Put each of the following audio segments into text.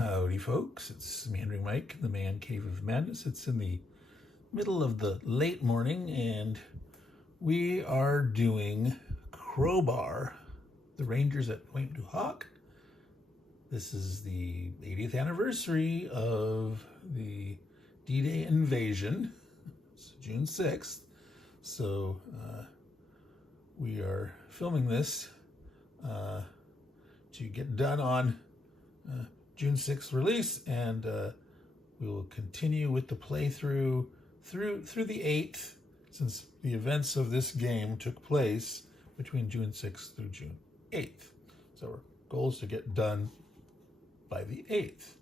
Howdy folks, it's Meandering Mike, the Man Cave of Madness. It's in the middle of the late morning and we are doing Crowbar, the Rangers at Pointe Du Hoc. This is the 80th anniversary of the D-Day invasion. It's June 6th. So we are filming this to get done on June 6th release, and we will continue with the playthrough through the 8th, since the events of this game took place between June 6th through June 8th. So our goal is to get done by the 8th.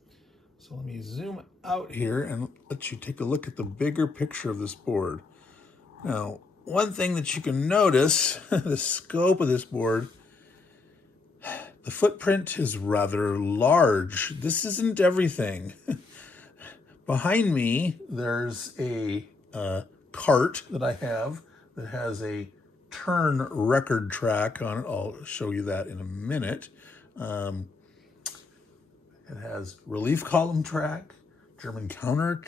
So let me zoom out here and let you take a look at the bigger picture of this board. Now, one thing that you can notice, the scope of this board, the footprint is rather large. This isn't everything. Behind me, there's a cart that I have that has a turn record track on it. I'll show you that in a minute. It has relief column track, German counter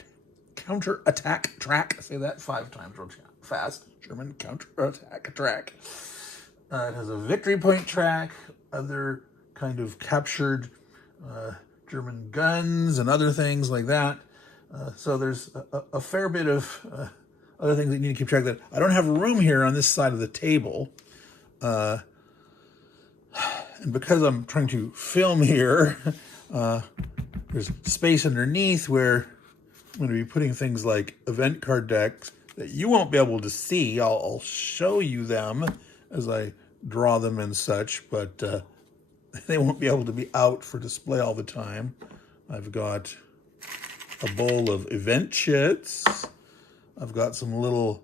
attack track. Say that 5 times real fast. German counter attack track. It has a victory point track, other kind of captured German guns and other things like that. So there's a fair bit of other things that you need to keep track of. That I don't have room here on this side of the table. And because I'm trying to film here, there's space underneath where I'm going to be putting things like event card decks that you won't be able to see. I'll show you them as I draw them and such, but they won't be able to be out for display all the time. I've got a bowl of event chits. I've got some little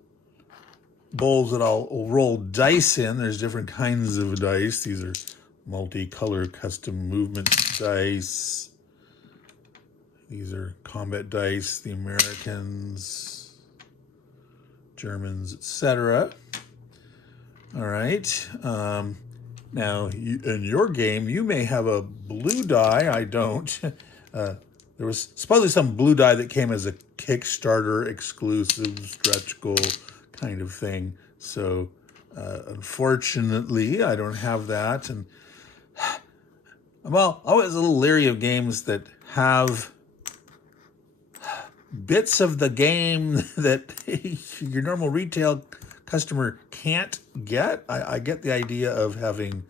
bowls that I'll roll dice in. There's different kinds of dice. These are multicolor custom movement dice. These are combat dice, the Americans, Germans, etc. All right. Now, in your game, you may have a blue die. I don't. There was supposedly some blue die that came as a Kickstarter exclusive stretch goal kind of thing. So, unfortunately, I don't have that. And I'm always a little leery of games that have bits of the game that your normal retail customer can't get. I get the idea of having,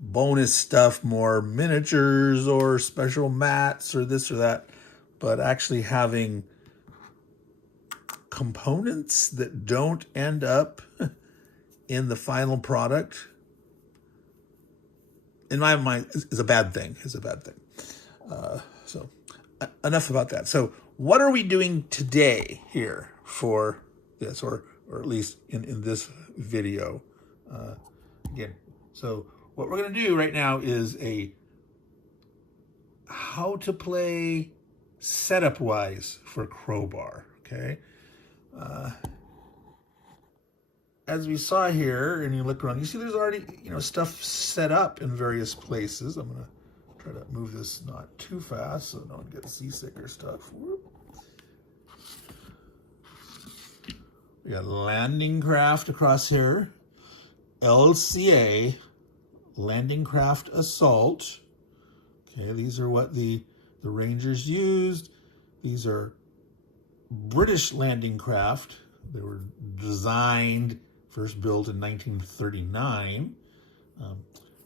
bonus stuff, more miniatures or special mats or this or that, but actually having components that don't end up in the final product, in my mind, is a bad thing. So enough about that. So what are we doing today here for this, or at least in this video? Again, so what we're going to do right now is a how to play setup wise for Crowbar. Okay. As we saw here, and you look around, you see there's already stuff set up in various places. I'm going to try to move this not too fast so no one gets seasick or stuff. Whoop. We got landing craft across here, LCA, landing craft assault. Okay, these are what the Rangers used. These are British landing craft. They were designed, first built in 1939.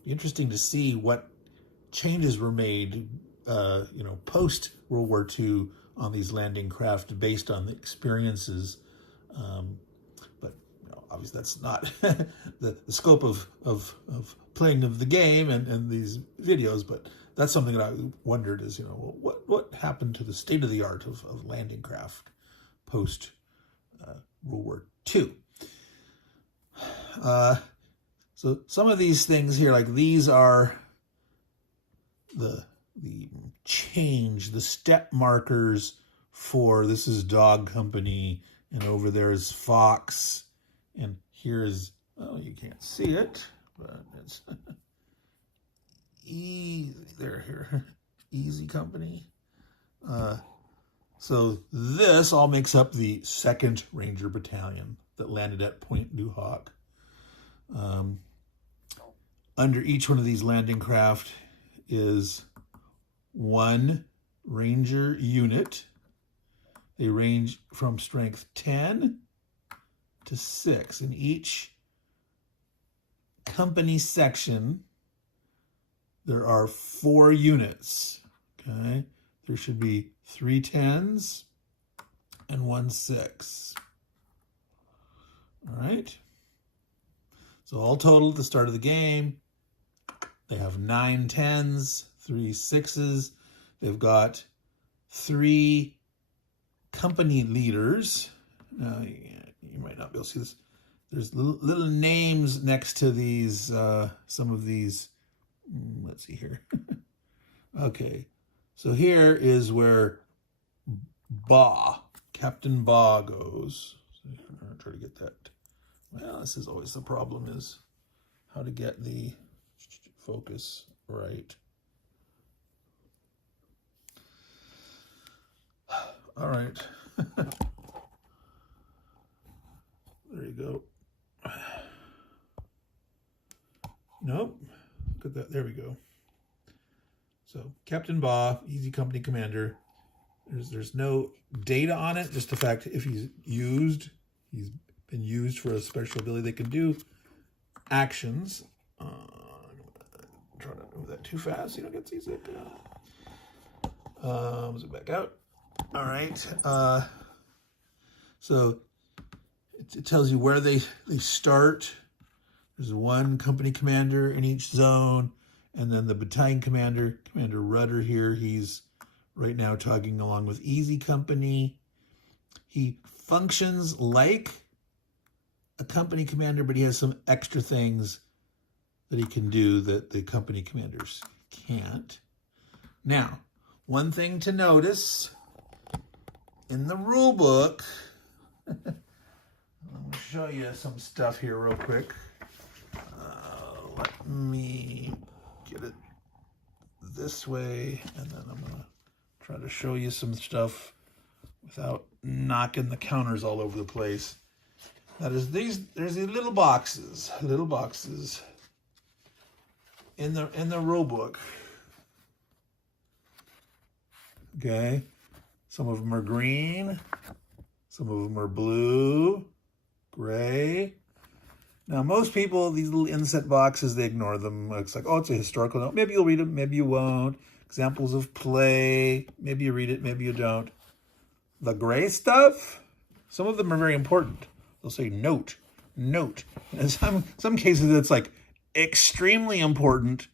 Interesting to see what changes were made, post World War II on these landing craft based on the experiences. But obviously that's not the scope of playing of the game and these videos. But that's something that I wondered is, what happened to the state of the art of landing craft post World War II? So some of these things here, like these are the change, the step markers for, this is Dog Company, and over there is Fox, and here's, oh, you can't see it, but it's easy there, here. Easy Company. So this all makes up the 2nd Ranger Battalion that landed at Pointe Du Hoc. Under each one of these landing craft is 1 Ranger unit. They range from strength 10 to 6. In each company section, there are 4 units. Okay, there should be 3 10s and 1 6. All right. So all total at the start of the game, they have 9 10s, 3 6s. They've got 3 company leaders. Now, you might not be able to see this. There's little names next to these, some of these. Let's see here. Okay. So here is where Captain Ba goes. So I'm going to try to get that. Well, this is always the problem, is how to get the focus right. All right. There you go. Nope. Look at that. There we go. So Captain Ba, Easy Company Commander. There's no data on it, just the fact if he's been used for a special ability. They can do actions. I'm trying to move that too fast so you don't get seasick. Zoom back out. All right. So it tells you where they start. There's 1 company commander in each zone, and then the battalion commander, Commander Rudder here. He's right now tagging along with Easy Company. He functions like a company commander, but he has some extra things that he can do that the company commanders can't. Now, one thing to notice in the rule book, I'm going to show you some stuff here real quick. Let me get it this way, and then I'm going to try to show you some stuff without knocking the counters all over the place. That is, there's these little boxes in the rule book. Okay, some of them are green, some of them are blue, gray. Now, most people, these little inset boxes, they ignore them. It's like, oh, it's a historical note. Maybe you'll read it, maybe you won't. Examples of play, maybe you read it, maybe you don't. The gray stuff, some of them are very important. They'll say note. In some cases, it's like extremely important.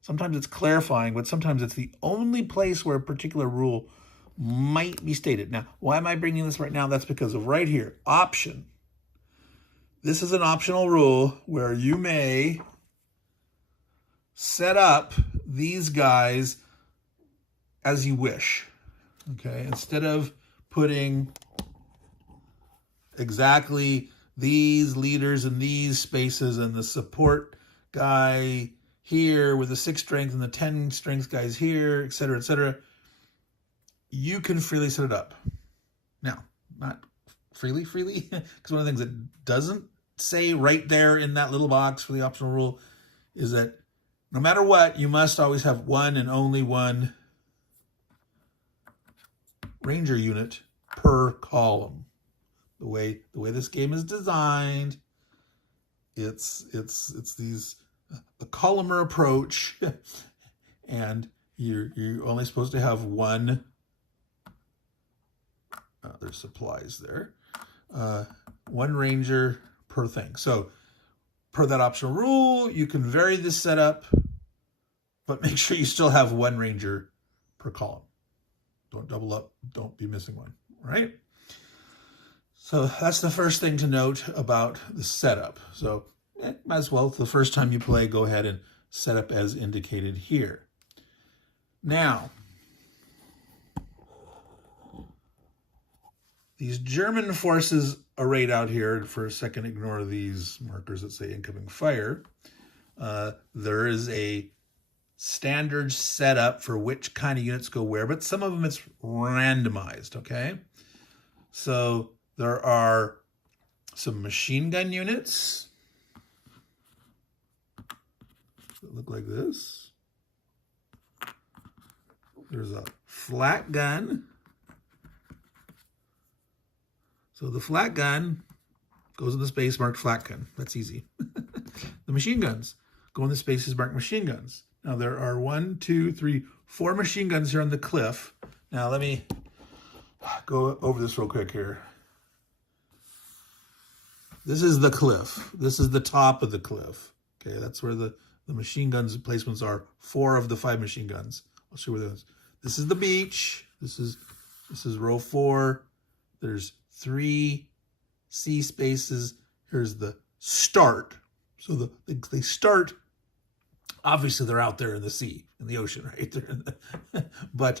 Sometimes it's clarifying, but sometimes it's the only place where a particular rule might be stated. Now, why am I bringing this right now? That's because of right here, option. This is an optional rule where you may set up these guys as you wish. Okay, instead of putting exactly these leaders in these spaces and the support guy here with the 6 strength and the 10 strength guys here, etc., you can freely set it up. Now, not freely, because one of the things it doesn't say right there in that little box for the optional rule is that no matter what, you must always have 1 and only 1 Ranger unit per column. The way this game is designed, it's a columnar approach, and you're only supposed to have 1. There's supplies there. 1 Ranger per thing. So per that optional rule, you can vary this setup, but make sure you still have 1 Ranger per column. Don't double up. Don't be missing one, right? So that's the first thing to note about the setup. So might as well, the first time you play, go ahead and set up as indicated here. Now, these German forces arrayed out here, for a second, ignore these markers that say incoming fire. There is a standard setup for which kind of units go where, but some of them it's randomized, okay? So there are some machine gun units that look like this. There's a flat gun. So the flat gun goes in the space marked flat gun. That's easy. The machine guns go in the spaces marked machine guns. Now there are 1, 2, 3, 4 machine guns here on the cliff. Now let me go over this real quick here. This is the cliff. This is the top of the cliff. Okay, that's where the machine guns placements are. 4 of the 5 machine guns. I'll show you where those. This is the beach. This is row 4. There's 3 C spaces. Here's the start. So they start. Obviously, they're out there in the sea, in the ocean, right? But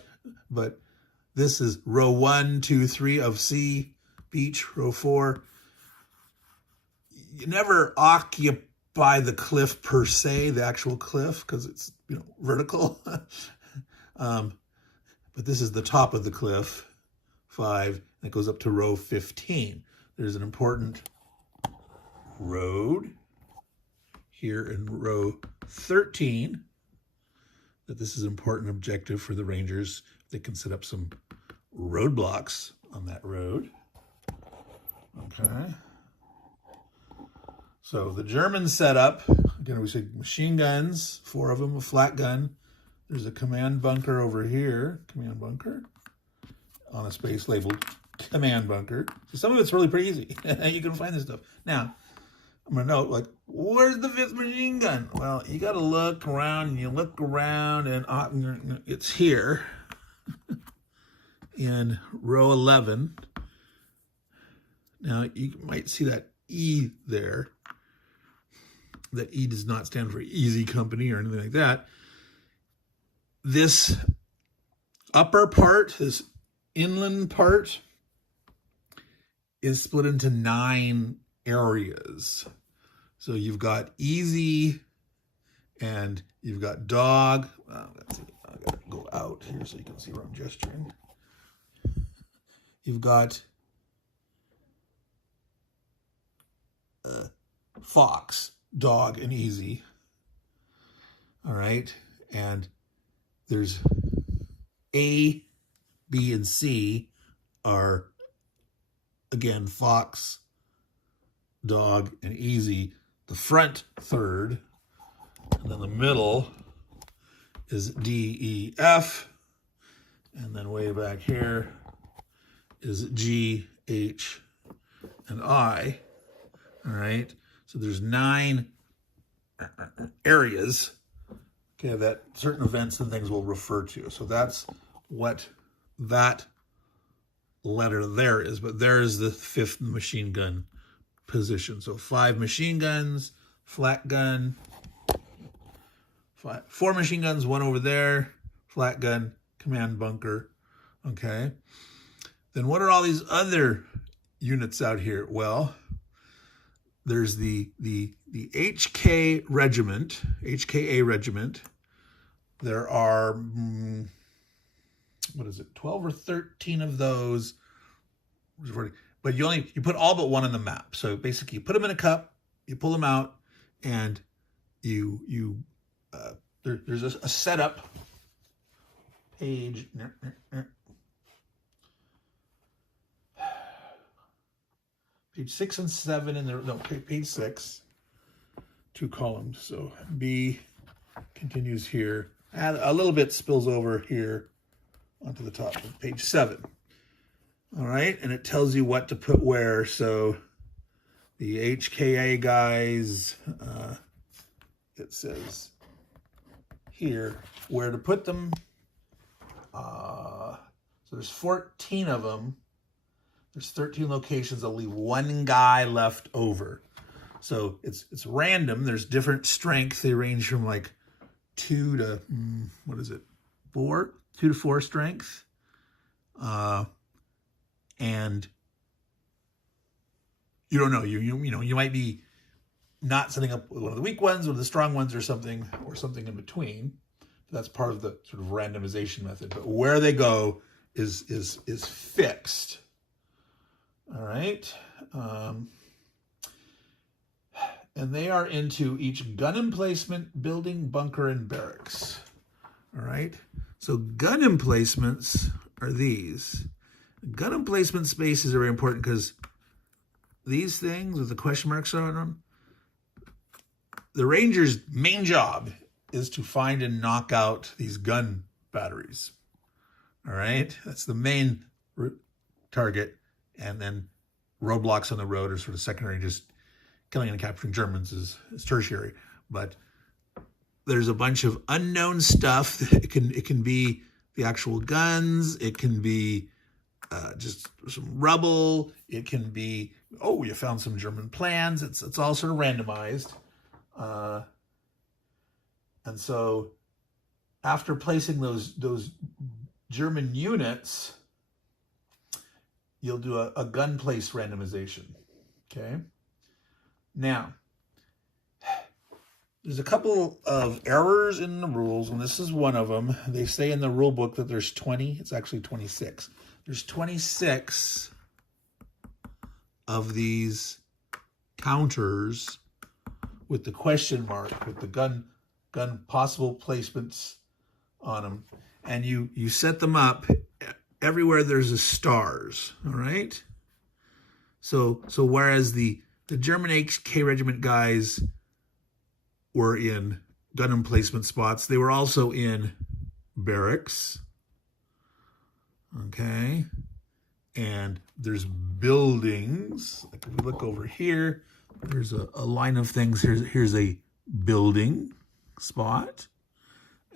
this is row 1, 2, 3 of C, beach, row 4. You never occupy the cliff per se, the actual cliff, because it's vertical. But this is the top of the cliff, 5, and it goes up to row 15. There's an important road here in row 13, that this is an important objective for the Rangers. They can set up some roadblocks on that road. Okay. So the German setup, again, we said machine guns, 4 of them, a flat gun. There's a command bunker over here, command bunker, on a space labeled command bunker. So some of it's really pretty easy. You can find this stuff. Now, I'm going to note, like, where's the 5th machine gun? Well, you got to look around, and you look around, and it's here in row 11. Now, you might see that E there. That E does not stand for Easy Company or anything like that. This upper part, this inland part, is split into 9 areas. So you've got easy and you've got dog. Well, let's see. I gotta go out here so you can see where I'm gesturing. You've got fox, dog, and easy. All right. And there's A, B, and C are, again, fox, dog, and easy. The front third, and then the middle is D, E, F, and then way back here is G, H, and I. All right, so there's 9 areas, okay, that certain events and things will refer to. So that's what that letter there is, but there is the 5th machine gun position. So 5 machine guns, flat gun, 4 machine guns, 1 over there, flat gun, command bunker. Okay. Then what are all these other units out here? Well, there's the HK regiment, HKA regiment. There are 12 or 13 of those. But you put all but 1 on the map. So basically, you put them in a cup, you pull them out, and there's a setup page. Page 6 and 7, and page 6, 2 columns. So B continues here. And a little bit spills over here onto the top of page 7. All right, and it tells you what to put where. So the HKA guys, it says here where to put them. So there's 14 of them. There's 13 locations. I'll leave 1 guy left over. So it's random. There's different strength. They range from like 2 to 4? 2 to 4 strength. And you don't know. You might be not setting up one of the weak ones or the strong ones or something in between. That's part of the sort of randomization method. But where they go is fixed. All right. And they are into each gun emplacement, building, bunker, and barracks. All right. So gun emplacements are these. Gun emplacement spaces are very important because these things with the question marks on them, the Ranger's main job is to find and knock out these gun batteries. All right. That's the main target. And then roadblocks on the road are sort of secondary. Just killing and capturing Germans is tertiary. But there's a bunch of unknown stuff. It can be the actual guns. It can be just some rubble. It can be, oh, you found some German plans. It's all sort of randomized. And so after placing those German units, you'll do a gun place randomization. Okay. Now, there's a couple of errors in the rules, and this is one of them. They say in the rule book that there's 20. It's actually 26. There's 26 of these counters with the question mark, with the gun possible placements on them. And you set them up everywhere there's a stars, all right? So whereas the German HK regiment guys were in gun emplacement spots, they were also in barracks, okay? And there's buildings. Like if we look over here, there's a line of things. Here's a building spot,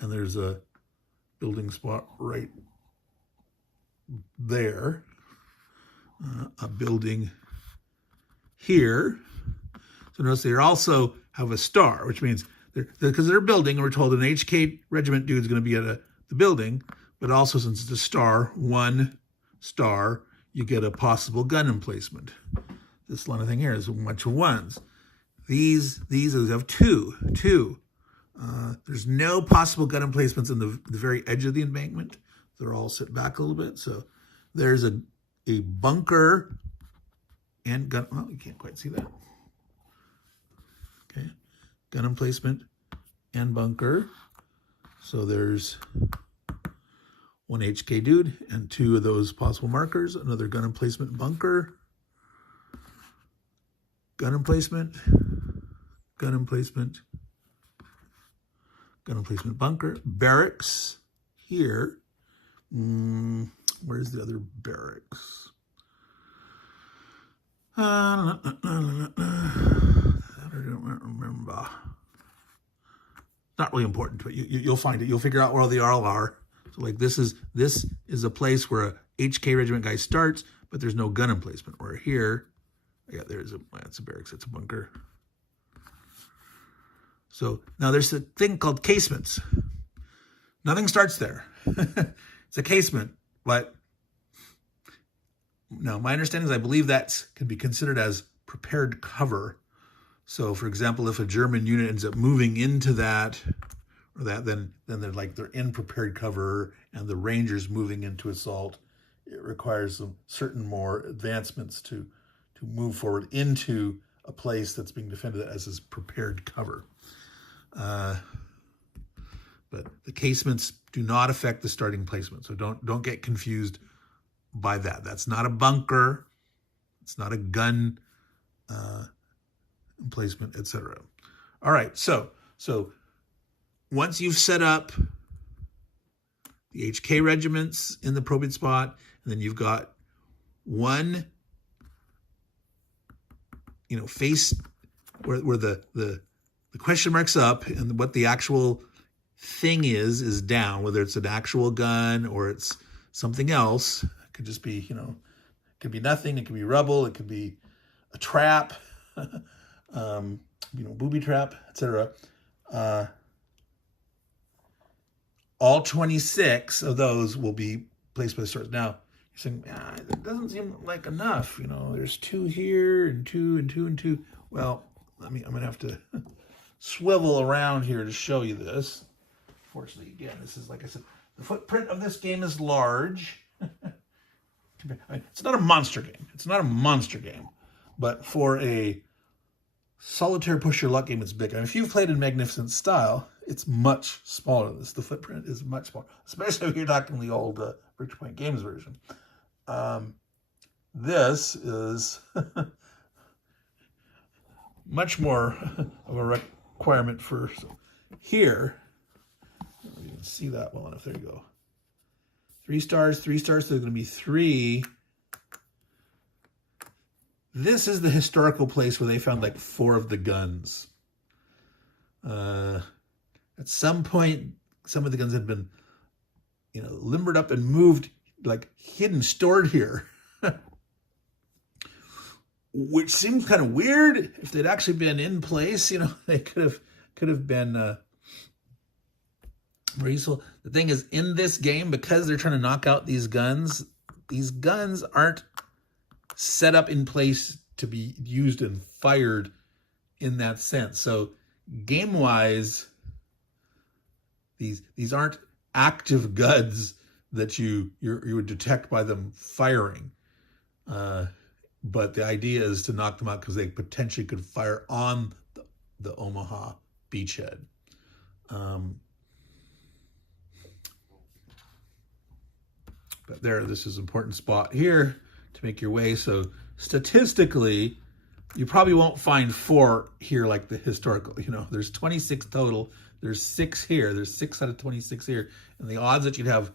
and there's a building spot right there. A building here. So notice they also have a star, which means because they're building, and we're told an HK regiment dude is going to be at the building, but also since it's a star, one star, you get a possible gun emplacement. This line of thing here is a bunch of ones. These have two. There's no possible gun emplacements in the very edge of the embankment. They're all set back a little bit. So there's a bunker and gun. Well, you can't quite see that. Okay, gun emplacement and bunker. So there's one HK dude and two of those possible markers. Another gun emplacement bunker. Gun emplacement, gun emplacement, gun emplacement bunker, barracks here. Where's the other barracks? I don't remember. Not really important, but you'll find it. You'll figure out where all the are. So like this is a place where a HK regiment guy starts, but there's no gun emplacement. Where here, yeah, that's a barracks, it's a bunker. So now there's a thing called casements. Nothing starts there. It's a casement, but no, my understanding is I believe that can be considered as prepared cover. So for example, if a German unit ends up moving into that or that, then they're in prepared cover, and the Rangers moving into assault, it requires some certain more advancements to move forward into a place that's being defended as is prepared cover. But the casements do not affect the starting placement, so don't get confused by that. That's not a bunker. It's not a gun emplacement, etc. All right, so once you've set up the HK regiments in the appropriate spot, and then you've got one face where the question mark's up and what the actual thing is down, whether it's an actual gun or it's something else. It could just be, it could be nothing. It could be rubble. It could be a trap, booby trap, etc. All 26 of those will be placed by the stars. Now, you're saying, that doesn't seem like enough. There's 2 here and 2 and 2 and 2. Well, I'm going to have to swivel around here to show you this. unfortunately, again, this is, like I said, the footprint of this game is large. It's not a monster game. It's not a monster game. But for a solitaire push your luck game, it's big. And if you've played in Magnificent Style, it's much smaller than this. The footprint is much smaller, especially if you're talking the old Victor Point Games version. This is much more of a requirement for here. I don't even see that well enough. There you go. 3 stars, 3 stars. So there's going to be 3. This is the historical place where they found like 4 of the guns. At some point, some of the guns had been, limbered up and moved, like hidden, stored here. Which seems kind of weird. If they'd actually been in place, they could have been more useful. The thing is, in this game, because they're trying to knock out these guns aren't set up in place to be used and fired in that sense. So game-wise, these aren't active guns that you would detect by them firing. But the idea is to knock them out because they potentially could fire on the Omaha beachhead. But this is an important spot here to make your way. So statistically, you probably won't find 4 here like the historical. There's 26 total. There's 6 here. There's 6 out of 26 here. And the odds that you'd have,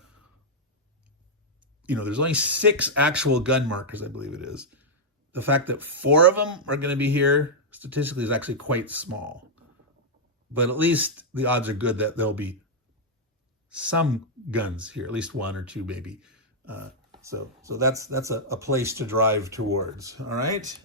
there's only 6 actual gun markers, I believe it is. The fact that 4 of them are going to be here statistically is actually quite small. But at least the odds are good that there'll be some guns here, at least 1 or 2 maybe. So that's a place to drive towards. All right.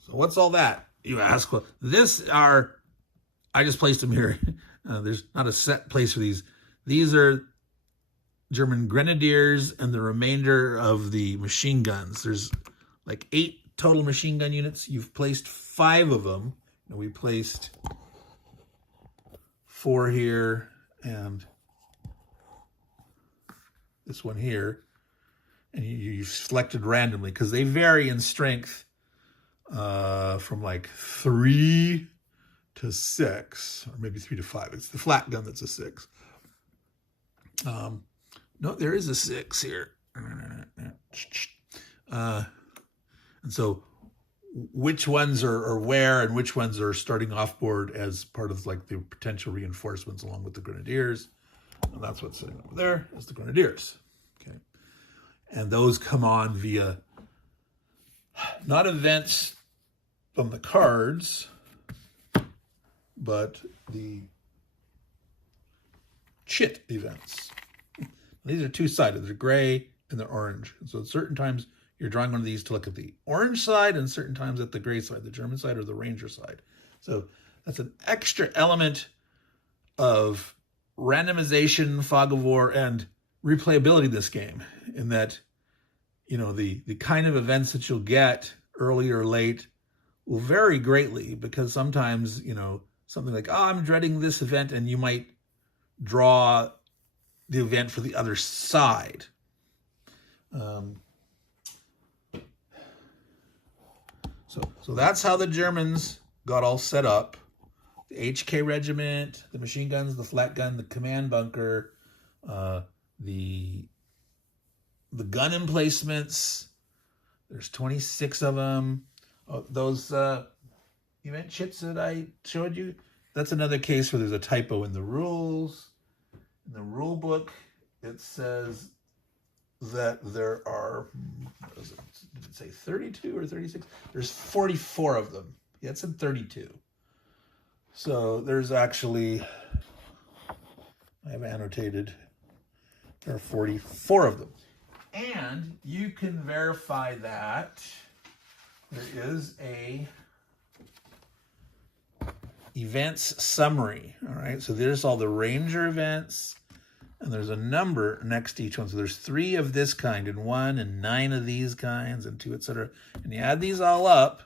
So what's all that, you ask? Well, I just placed them here. There's not a set place for these. These are German grenadiers and the remainder of the machine guns. There's like 8 total machine gun units. You've placed 5 of them. And we placed 4 here and this one here. And you've selected randomly because they vary in strength from like 3 to 6, or maybe 3 to 5. It's the flat gun that's a 6. No, there is a 6 here. And so which ones are where and which ones are starting off board as part of like the potential reinforcements along with the grenadiers. And that's what's sitting over there is the grenadiers. Okay. And those come on via not events from the cards, but the chit events. These are 2-sided. They're gray and they're orange. And so at certain times, you're drawing one of these to look at the orange side and certain times at the gray side, the German side or the Ranger side. So that's an extra element of randomization, fog of war, and replayability of this game in that, the kind of events that you'll get early or late will vary greatly because sometimes, something like, I'm dreading this event, and you might draw the event for the other side. So that's how the Germans got all set up. The HK regiment, the machine guns, the flat gun, the command bunker, the gun emplacements. There's 26 of them. Those event chits that I showed you, that's another case where there's a typo in the rules. In the rule book, it says that there are, did it say 32 or 36? There's 44 of them. Yeah, it said 32. So there's actually, I have annotated, there are 44 of them. And you can verify that there is a events summary. All right, so there's all the Ranger events, and there's a number next to each one. So there's 3 of this kind, and 1, and 9 of these kinds, and 2, etc. And you add these all up,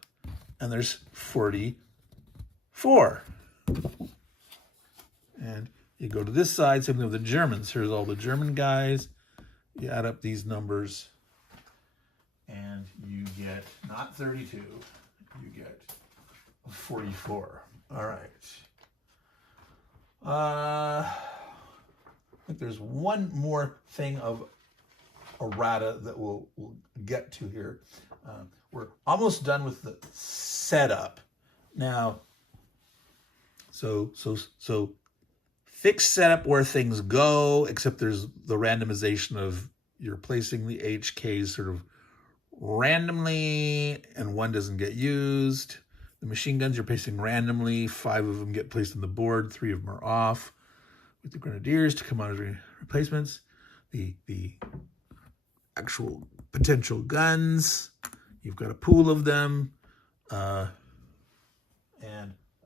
and there's 44. And you go to this side, same thing with the Germans. Here's all the German guys. You add up these numbers, and you get not 32, you get 44. All right. I think there's one more thing of errata that we'll get to here. We're almost done with the setup. Now, so fixed setup where things go, except there's the randomization of you're placing the HKs sort of randomly and one doesn't get used. The machine guns you're placing randomly. 5 of them get placed on the board. 3 of them are off. With the grenadiers to come out as replacements. The actual potential guns, you've got a pool of them. And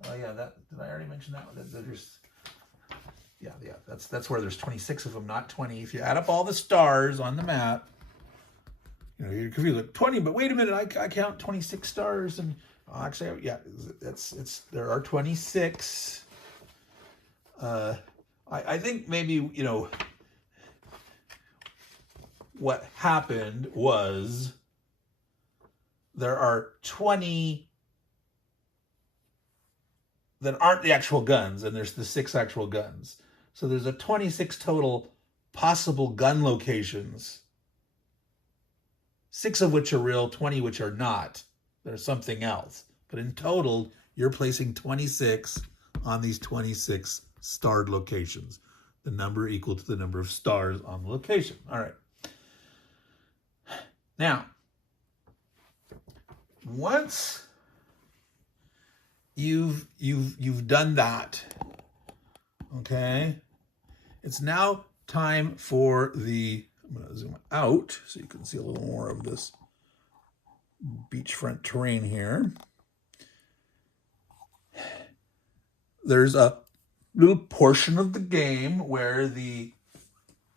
oh yeah, that did I already mention that? There's yeah, that's where there's 26 of them, not 20. If you add up all the stars on the map, you know, you're confused, like 20, but wait a minute, I count 26 stars, and actually, yeah, there are 26. I think maybe, you know, what happened was there are 20 that aren't the actual guns, and there's the 6 actual guns. So there's a 26 total possible gun locations, 6 of which are real, 20 which are not. There's something else. But in total, you're placing 26 on these 26 starred locations. The number equal to the number of stars on the location. All right. Now, once you've done that, okay, it's now time for the, I'm going to zoom out so you can see a little more of this beachfront terrain here. There's a little portion of the game where the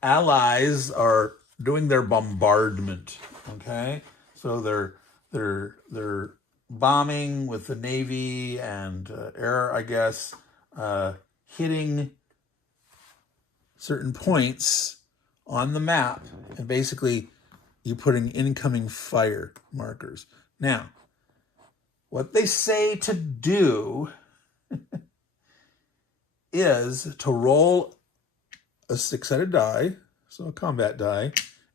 Allies are doing their bombardment, okay? So they're bombing with the Navy and air, I guess, hitting certain points on the map, and basically you're putting incoming fire markers. Now, what they say to do is to roll a 6-sided die, so a combat die,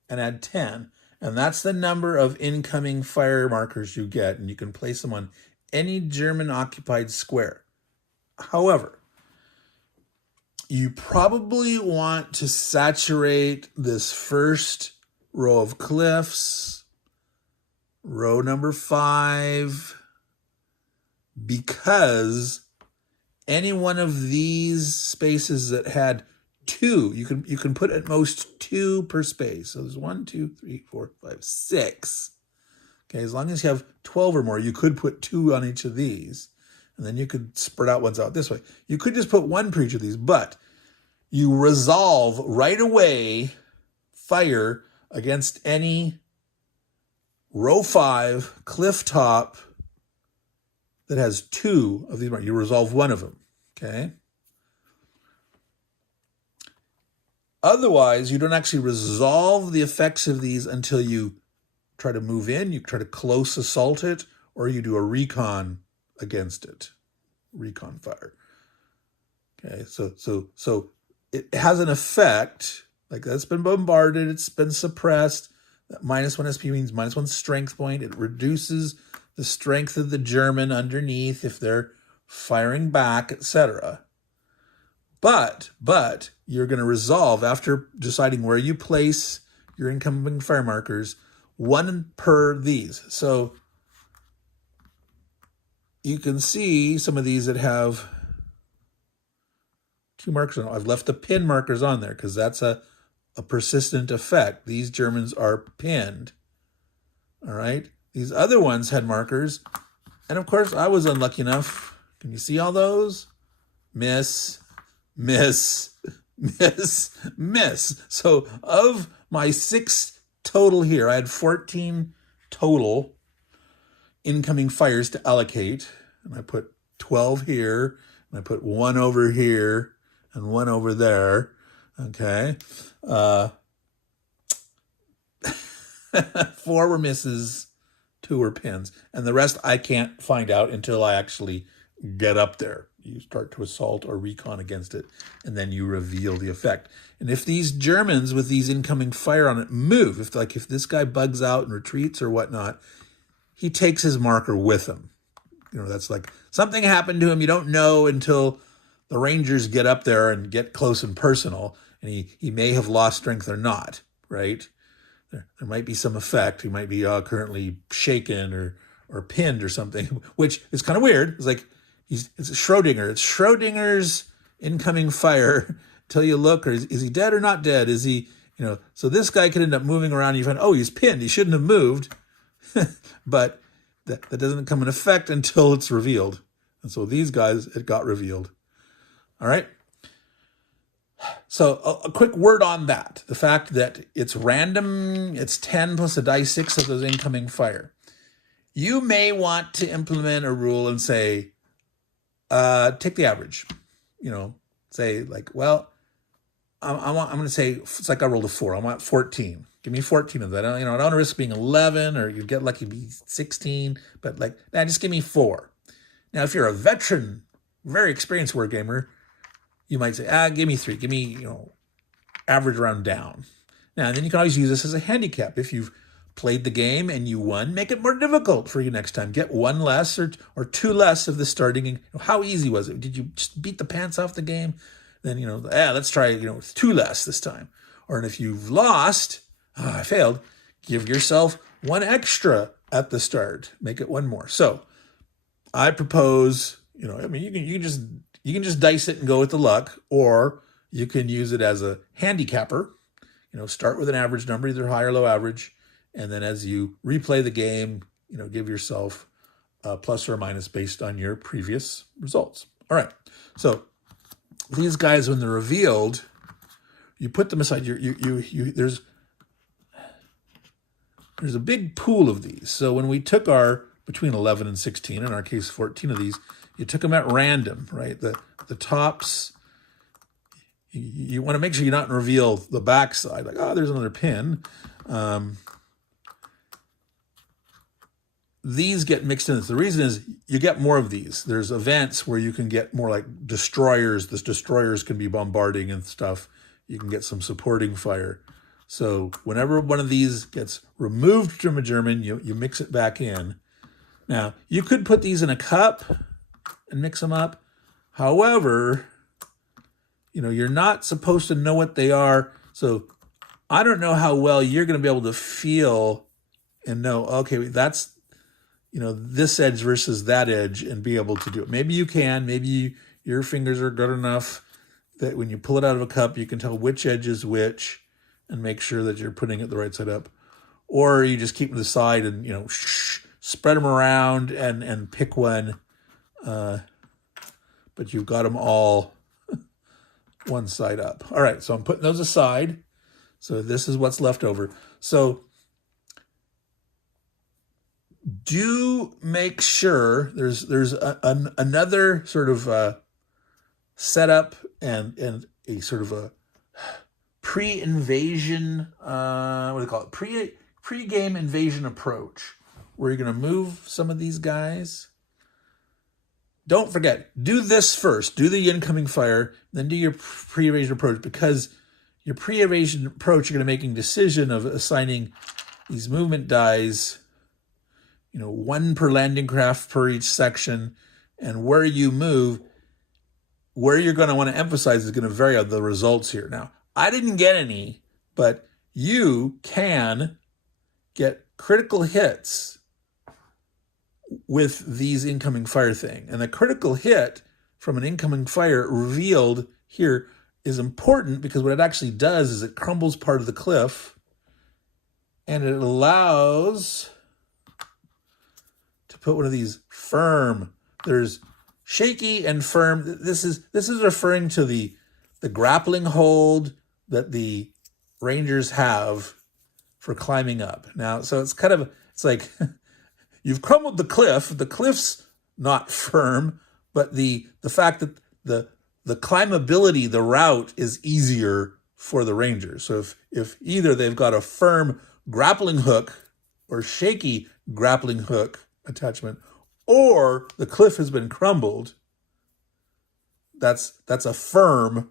and add 10. And that's the number of incoming fire markers you get, and you can place them on any German-occupied square. However, you probably want to saturate this first row of cliffs, row number 5, because any one of these spaces that had 2, you can put at most 2 per space. So there's 1, 2, 3, 4, 5, 6. Okay, as long as you have 12 or more, you could put 2 on each of these. And then you could spread out ones out this way. You could just put 1 per each of these, but you resolve right away fire against any row 5 cliff top that has 2 of these. You resolve 1 of them, okay? Otherwise, you don't actually resolve the effects of these until you try to move in, you try to close assault it, or you do a recon against it, recon fire. Okay, so it has an effect, like that's been bombarded, it's been suppressed. That -1 SP means -1 strength point. It reduces the strength of the German underneath if they're firing back, etc. But you're going to resolve, after deciding where you place your incoming fire markers, 1 per these. So you can see some of these that have 2 markers on. I've left the pin markers on there because that's a persistent effect. These Germans are pinned. All right. These other ones had markers. And of course, I was unlucky enough. Can you see all those? Miss, miss, miss, miss. So of my 6 total here, I had 14 total incoming fires to allocate. And I put 12 here, and I put 1 over here, and one over there. Okay. 4 were misses, 2 were pins, and the rest I can't find out until I actually get up there. You start to assault or recon against it, and then you reveal the effect. And if these Germans with these incoming fire on it move, if this guy bugs out and retreats or whatnot, he takes his marker with him. That's like something happened to him. You don't know until the Rangers get up there and get close and personal, and he may have lost strength or not, right? There might be some effect. He might be currently shaken or pinned or something, which is kind of weird. It's like it's Schrodinger. It's Schrodinger's incoming fire till you look, or is he dead or not dead? Is he, so this guy could end up moving around and you find, oh, he's pinned. He shouldn't have moved. But that doesn't come in effect until it's revealed. And so these guys, it got revealed. All right. So a quick word on that. The fact that it's random, it's 10 plus a die 6 of those incoming fire. You may want to implement a rule and say, take the average. Say like, well, I'm going to say, it's like I rolled a 4. I want 14. Give me 14 of that. I don't want to risk being 11 or you get lucky to be 16, but just give me 4. Now, if you're a veteran, very experienced wargamer, you might say, give me 3. Give me, average round down. Now, and then you can always use this as a handicap. If you've played the game and you won, make it more difficult for you next time. Get 1 less or 2 less of the starting. How easy was it? Did you just beat the pants off the game? Then, let's try, 2 less this time. Or if you've lost, I failed, give yourself 1 extra at the start. Make it 1 more. So I propose, you can just dice it and go with the luck, or you can use it as a handicapper. Start with an average number, either high or low average, and then as you replay the game, give yourself a plus or a minus based on your previous results. All right. So these guys, when they're revealed, you put them aside. There's a big pool of these. So when we took our between 11 and 16, in our case 14 of these, you took them at random, right? The tops, you want to make sure you're not reveal the backside, like, there's another pin. These get mixed in. The reason is you get more of these. There's events where you can get more like destroyers. The destroyers can be bombarding and stuff. You can get some supporting fire. So whenever one of these gets removed from a German, you mix it back in. Now, you could put these in a cup and mix them up. However, you're not supposed to know what they are. So I don't know how well you're going to be able to feel and know, okay, that's, this edge versus that edge and be able to do it. Maybe you can. Maybe your fingers are good enough that when you pull it out of a cup, you can tell which edge is which and make sure that you're putting it the right side up. Or you just keep them to the side and, spread them around and pick one. But you've got them all one side up. All right, so I'm putting those aside. So this is what's left over. So do make sure there's another sort of setup and a sort of a pre-invasion, what do they call it? Pre-game invasion approach, where you're going to move some of these guys. Don't forget, do this first. Do the incoming fire, then do your pre-invasion approach, because your pre-invasion approach, you're going to be making a decision of assigning these movement dies, 1 per landing craft per each section, and where you move, where you're going to want to emphasize is going to vary on the results here. Now, I didn't get any, but you can get critical hits with these incoming fire thing. And the critical hit from an incoming fire revealed here is important because what it actually does is it crumbles part of the cliff and it allows to put one of these firm. There's shaky and firm. This is referring to the grappling hold that the Rangers have for climbing up. Now, so it's like you've crumbled the cliff. The cliff's not firm, but the fact that the the climbability, the route is easier for the Rangers. So if either they've got a firm grappling hook or shaky grappling hook attachment, or the cliff has been crumbled, that's a firm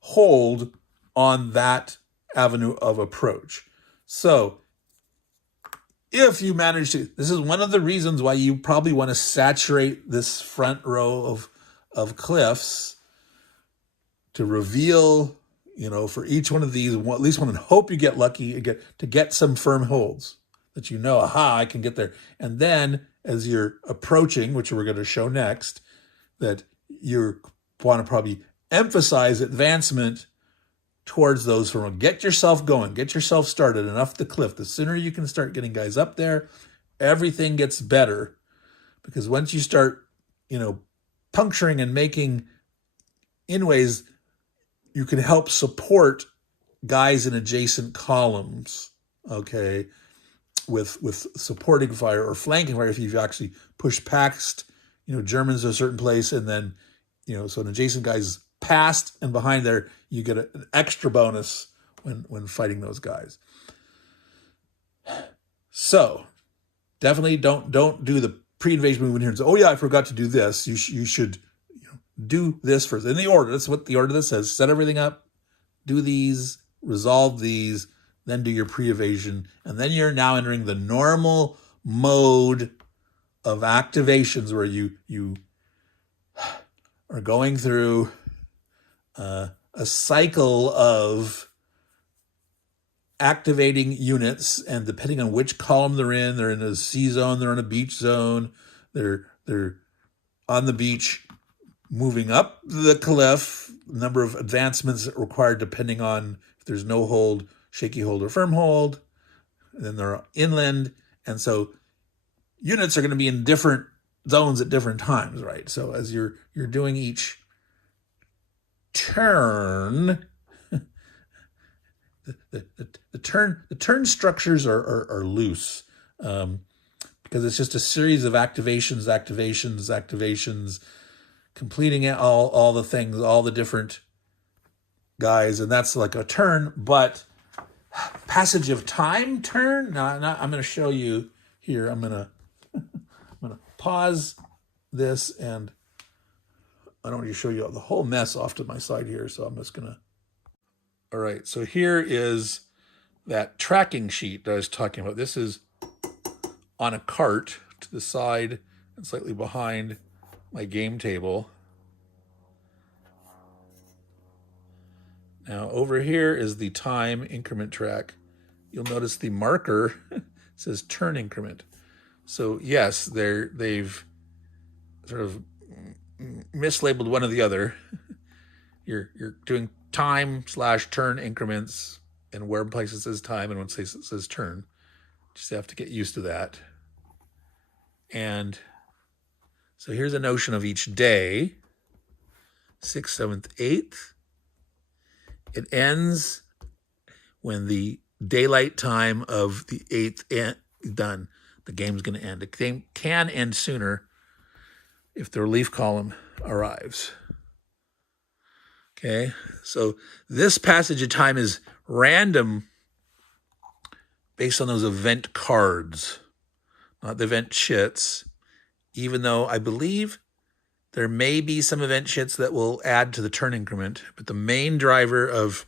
hold on that avenue of approach. So if you manage to, this is one of the reasons why you probably want to saturate this front row of cliffs to reveal, for each one of these, at least one, and hope you get lucky to get some firm holds that aha, I can get there. And then as you're approaching, which we're going to show next, that you want to probably emphasize advancement towards those from get yourself going, get yourself started enough the cliff. The sooner you can start getting guys up there, everything gets better, because once you start, puncturing and making inways, you can help support guys in adjacent columns, okay, with supporting fire or flanking fire if you've actually pushed past, Germans to a certain place, and then, so an adjacent guy's past and behind there, you get an extra bonus when fighting those guys. So definitely don't do the pre-invasion movement here and say, oh yeah, I forgot to do this. You should do this first in the order. That's what the order that says. Set everything up, do these, resolve these, then do your pre-evasion, and then you're now entering the normal mode of activations where you are going through a cycle of activating units, and depending on which column they're in a C zone, they're in a beach zone, they're on the beach, moving up the cliff, number of advancements required depending on if there's no hold, shaky hold, or firm hold, and then they're inland, and so units are going to be in different zones at different times, right? So as you're doing each turn, the turn structures are loose, because it's just a series of activations, completing it, all the things, all the different guys, and that's like a turn. But passage of time turn. Now I'm going to show you here. I'm going to pause this, and I don't want to show you the whole mess off to my side here, so I'm just going to. All right, so here is that tracking sheet that I was talking about. This is on a cart to the side and slightly behind my game table. Now over here is the time increment track. You'll notice the marker says turn increment. So yes, they've sort of mislabeled one or the other. You're doing time/turn increments, and where places says time and one places says turn. Just have to get used to that. And so here's a notion of each day: 6th, 7th, 8th. It ends when the daylight time of the 8th is done. The game's going to end. The game can end sooner if the relief column arrives. Okay, so this passage of time is random based on those event cards, not the event chits, even though I believe there may be some event chits that will add to the turn increment, but the main driver of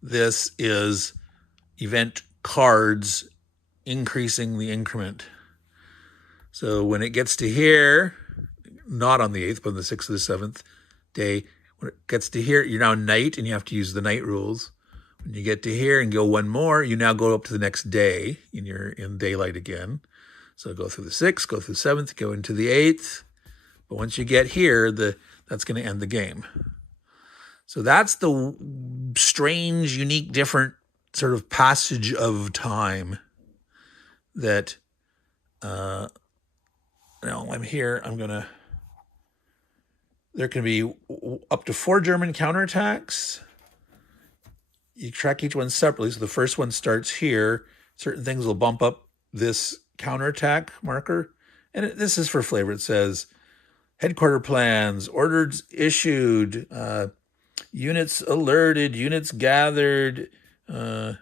this is event cards increasing the increment. So when it gets to here, not on the 8th, but on the 6th or the 7th day, when it gets to here, you're now night and you have to use the night rules. When you get to here and go one more, you now go up to the next day and you're in daylight again. So go through the 6th, go through the 7th, go into the 8th. But once you get here, that's going to end the game. So that's the strange, unique, different sort of passage of time that, I'm here. There can be up to 4 German counterattacks. You track each one separately. So the first one starts here. Certain things will bump up this counterattack marker. And this is for flavor. It says, headquarter plans, orders issued, units alerted, units gathered. I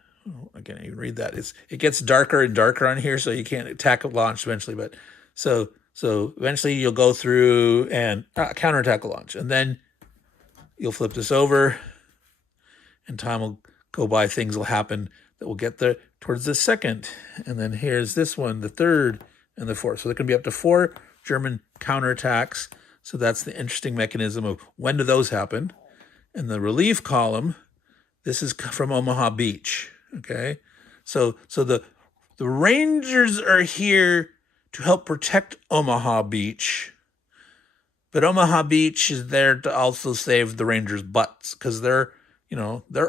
can't even read that. It gets darker and darker on here, so you can't attack a launch eventually. But so eventually you'll go through and counterattack a launch, and then you'll flip this over, and time will go by. Things will happen that will get there towards the second, and then here's this one, the third and the fourth. So there can be up to 4 German counterattacks. So that's the interesting mechanism of when do those happen. And the relief column, this is from Omaha Beach. Okay, so the Rangers are here to help protect Omaha Beach, but Omaha Beach is there to also save the Rangers' butts, because they're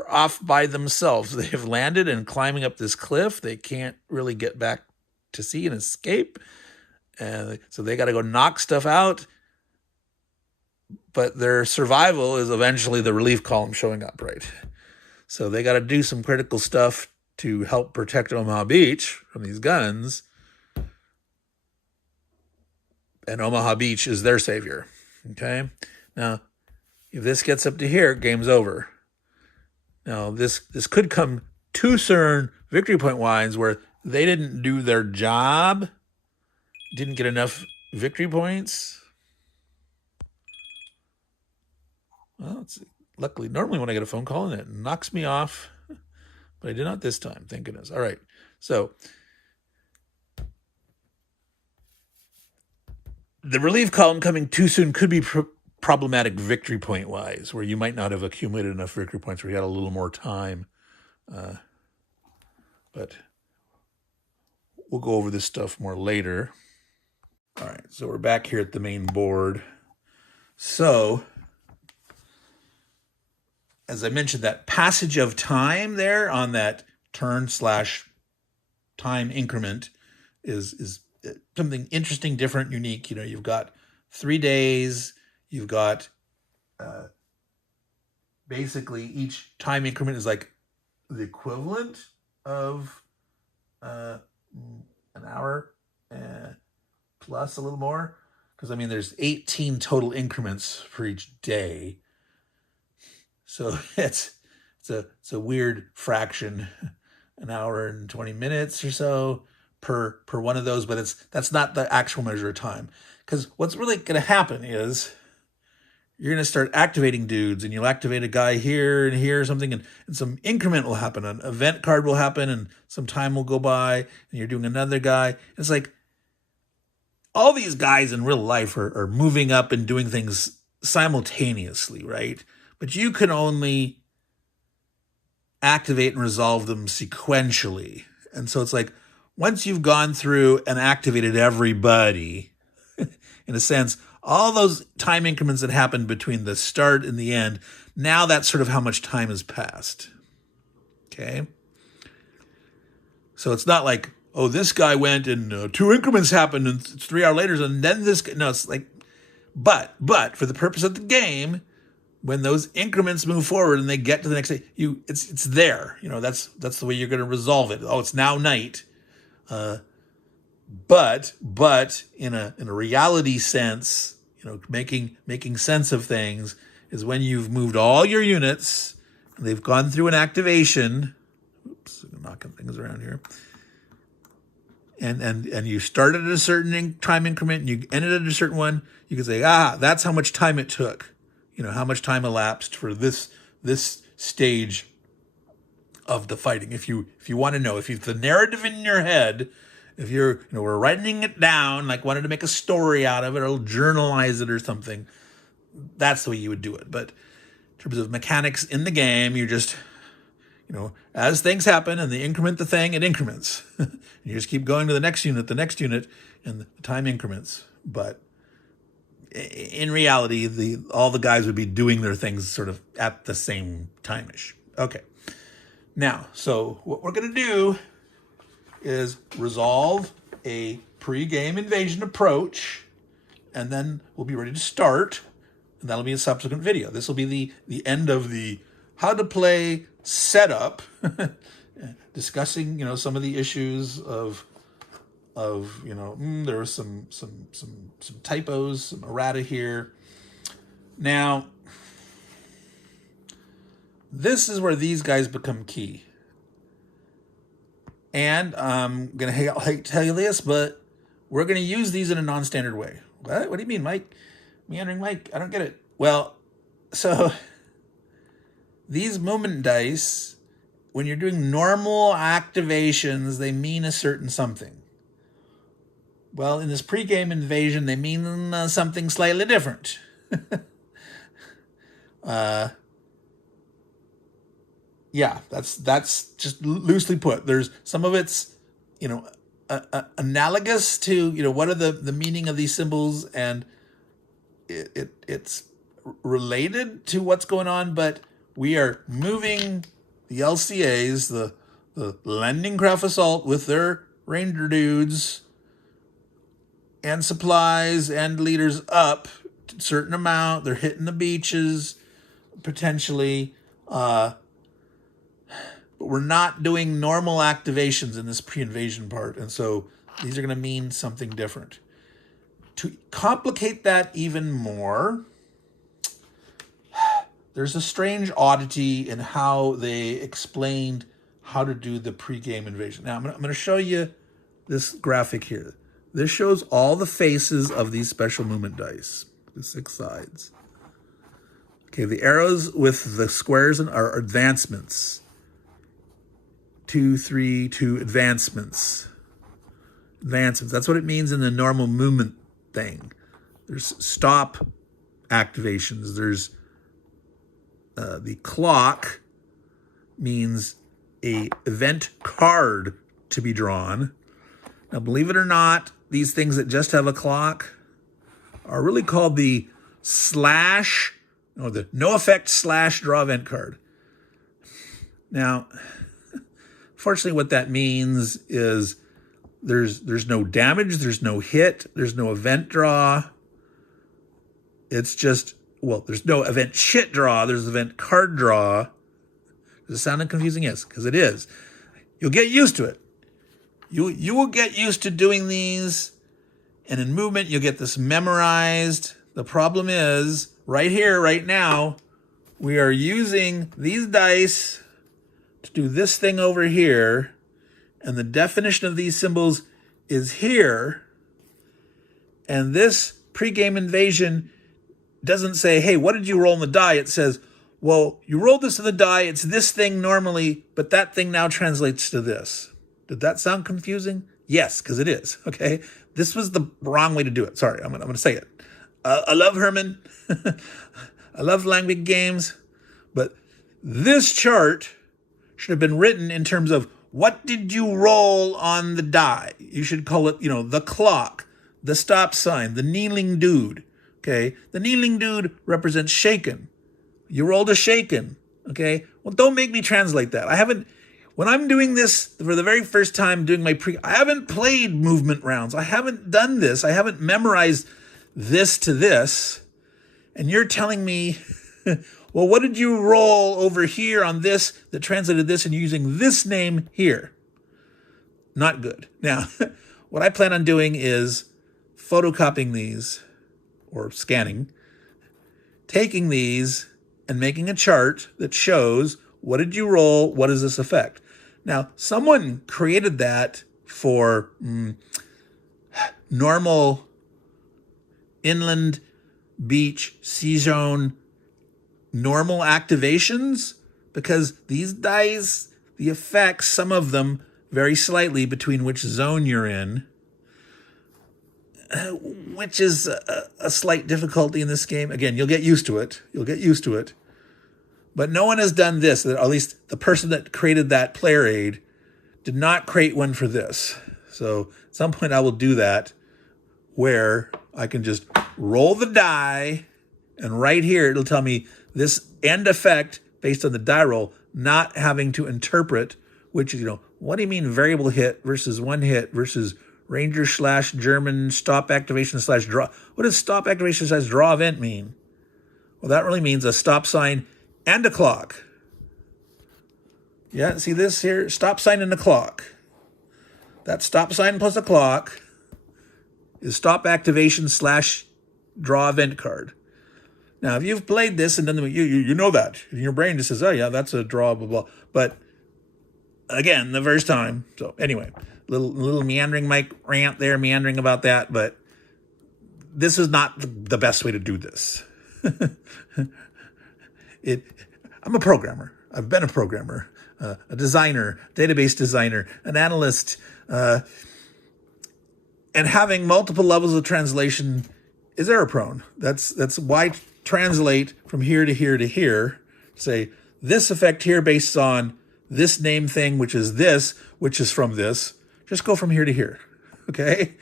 off by themselves. They have landed and climbing up this cliff. They can't really get back to sea and escape, and so they got to go knock stuff out. But their survival is eventually the relief column showing up, right? So they got to do some critical stuff to help protect Omaha Beach from these guns. And Omaha Beach is their savior. Okay? Now, if this gets up to here, game's over. Now, this could come too soon victory point wise, where they didn't do their job, didn't get enough victory points. Well, luckily, normally when I get a phone call and it knocks me off, but I did not this time, thank goodness. All right, so the relief column coming too soon could be problematic victory point wise, where you might not have accumulated enough victory points where you had a little more time. But we'll go over this stuff more later. All right, so we're back here at the main board. So, as I mentioned, that passage of time there on that turn/time increment is something interesting, different, unique. You've got 3 days. You've got basically each time increment is like the equivalent of an hour plus a little more. Because, there's 18 total increments for each day. So it's a weird fraction, an hour and 20 minutes or so per one of those, but that's not the actual measure of time. Because what's really going to happen is you're going to start activating dudes, and you'll activate a guy here and here or something, and some increment will happen. An event card will happen, and some time will go by, and you're doing another guy. It's like all these guys in real life are moving up and doing things simultaneously, right? But you can only activate and resolve them sequentially. And so it's like, once you've gone through and activated everybody, in a sense, all those time increments that happened between the start and the end, now that's sort of how much time has passed. Okay? So it's not like, oh, this guy went and 2 increments happened and it's 3 hours later, and then this guy, no, it's like, but for the purpose of the game, when those increments move forward and they get to the next day, it's there. That's the way you're going to resolve it. Oh, it's now night. But in a reality sense, making sense of things is when you've moved all your units and they've gone through an activation. Oops, I'm knocking things around here. And you started at a certain time increment and you ended at a certain one. You can say, that's how much time it took. How much time elapsed for this stage of the fighting. If you want to know, if you've the narrative in your head, if you're, we're writing it down, like wanted to make a story out of it or journalize it or something, that's the way you would do it. But in terms of mechanics in the game, you just, as things happen and they increment the thing, it increments. You just keep going to the next unit, and the time increments. But in reality, all the guys would be doing their things sort of at the same time-ish. Okay. Now, so what we're going to do is resolve a pre-game invasion approach, and then we'll be ready to start, and that'll be a subsequent video. This will be the end of the how to play setup, discussing, some of the issues of of, there was some typos, some errata here. Now, this is where these guys become key. And I'm going to hate to tell you this, but we're going to use these in a non-standard way. What do you mean, Mike? Meandering Mike, I don't get it. Well, so these movement dice, when you're doing normal activations, they mean a certain something. Well, in this pre-game invasion, they mean something slightly different. Yeah, that's just loosely put. There's some of it's, analogous to, what are the meaning of these symbols, and it's related to what's going on, but we are moving the LCAs, the Landing Craft Assault with their Ranger dudes and supplies and leaders up to a certain amount. They're hitting the beaches, potentially, but we're not doing normal activations in this pre-invasion part, and so these are going to mean something different. To complicate that even more, there's a strange oddity in how they explained how to do the pre-game invasion. Now, I'm going to show you this graphic here. This shows all the faces of these special movement dice, the 6 sides. Okay, the arrows with the squares are advancements. 2, 3, 2 advancements. Advancements. That's what it means in the normal movement thing. There's stop activations. There's the clock means a event card to be drawn. Now, believe it or not, these things that just have a clock are really called the the no effect / draw event card. Now, fortunately, what that means is there's no damage, there's no hit, there's no event draw. It's just, there's no event shit draw, there's event card draw. Does it sound confusing? Yes, because it is. You'll get used to it. You will get used to doing these, and in movement, you'll get this memorized. The problem is, right here, right now, we are using these dice to do this thing over here, and the definition of these symbols is here, and this pre-game invasion doesn't say, hey, what did you roll on the die? It says, well, you rolled this on the die, it's this thing normally, but that thing now translates to this. Did that sound confusing? Yes, because it is, okay? This was the wrong way to do it. Sorry, I'm gonna say it. I love Herman. I love language games, but this chart should have been written in terms of what did you roll on the die? You should call it, the clock, the stop sign, the kneeling dude, okay? The kneeling dude represents shaken. You rolled a shaken, okay? Well, don't make me translate that. When I'm doing this for the very first time, I haven't played movement rounds. I haven't done this. I haven't memorized this to this. And you're telling me, well, what did you roll over here on this that translated this and using this name here? Not good. Now, what I plan on doing is photocopying these or scanning, taking these and making a chart that shows what did you roll, what does this affect? Now, someone created that for normal inland beach sea zone normal activations, because these dice, the effects, some of them vary slightly between which zone you're in, which is a slight difficulty in this game. Again, you'll get used to it. But no one has done this, at least the person that created that player aid did not create one for this. So at some point I will do that, where I can just roll the die, and right here it'll tell me this end effect based on the die roll, not having to interpret, which is, what do you mean variable hit versus one hit versus Ranger / German stop activation / draw? What does stop activation / draw event mean? Well, that really means a stop sign and a clock. Yeah, see this here? Stop sign and a clock. that stop sign plus a clock is stop activation / draw event card. Now, if you've played this and then you know that. Your brain just says, oh yeah, that's a draw, blah, blah. But again, the first time. So anyway, little Meandering Mike rant there, meandering about that. But this is not the best way to do this. I'm a programmer. I've been a programmer, a designer, database designer, an analyst, and having multiple levels of translation is error prone. That's why translate from here to here to here. Say this effect here based on this name thing, which is this, which is from this. Just go from here to here. Okay?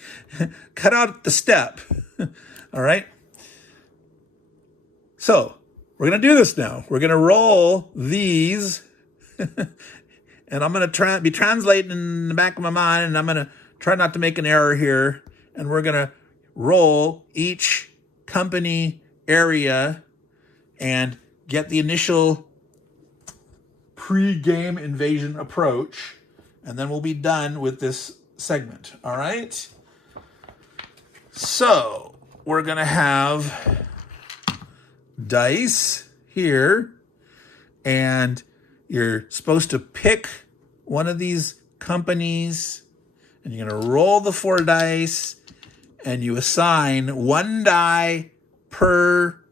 Cut out the step. All right? So we're going to do this now. We're going to roll these. And I'm going to be translating in the back of my mind, and I'm going to try not to make an error here. And we're going to roll each company area and get the initial pre-game invasion approach. And then we'll be done with this segment. All right? So we're going to have dice here, and you're supposed to pick one of these companies, and you're going to roll the 4 dice, and you assign 1 die per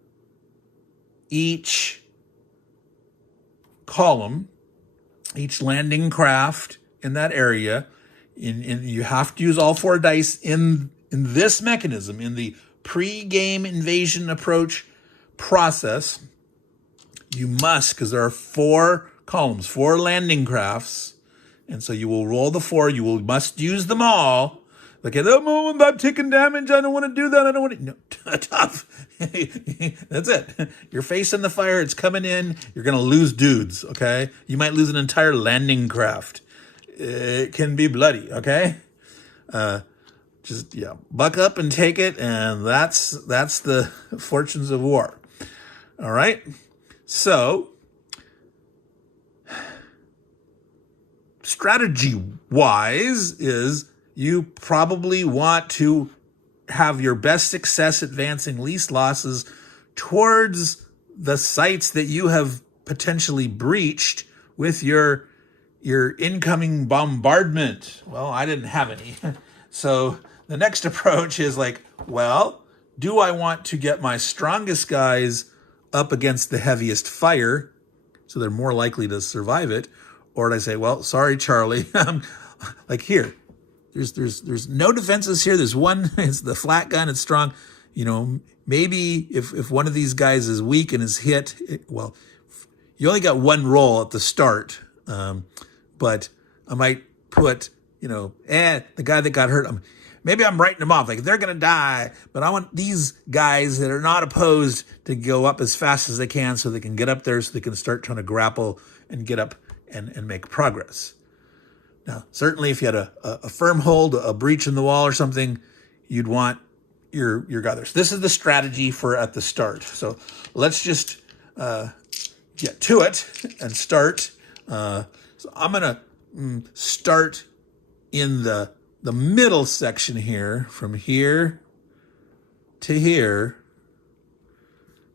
each column, each landing craft in that area. You have to use all 4 dice in this mechanism, in the pre-game invasion approach process. You must, because there are 4 columns, 4 landing crafts, and so you will roll the 4. You must use them all. Like, at the moment I'm taking damage, I don't want to do that. I don't want to. No, tough. That's it. You're facing the fire. It's coming in. You're going to lose dudes, okay? You might lose an entire landing craft. It can be bloody, okay? Just, buck up and take it, and that's the fortunes of war. All right? So, strategy-wise is you probably want to have your best success advancing least losses towards the sites that you have potentially breached with your incoming bombardment. Well, I didn't have any. So the next approach is like, well, do I want to get my strongest guys up against the heaviest fire so they're more likely to survive it? Or do I say, well, sorry, Charlie, like here, there's no defenses here. There's one, it's the flat gun, it's strong. Maybe if one of these guys is weak and is hit, you only got 1 roll at the start. But I might put, the guy that got hurt, maybe I'm writing them off. Like, they're going to die, but I want these guys that are not opposed to go up as fast as they can so they can get up there so they can start trying to grapple and get up and make progress. Now, certainly if you had a firm hold, a breach in the wall or something, you'd want your guy there. So this is the strategy for at the start. So let's just get to it and start. So I'm going to start in the middle section here, from here to here.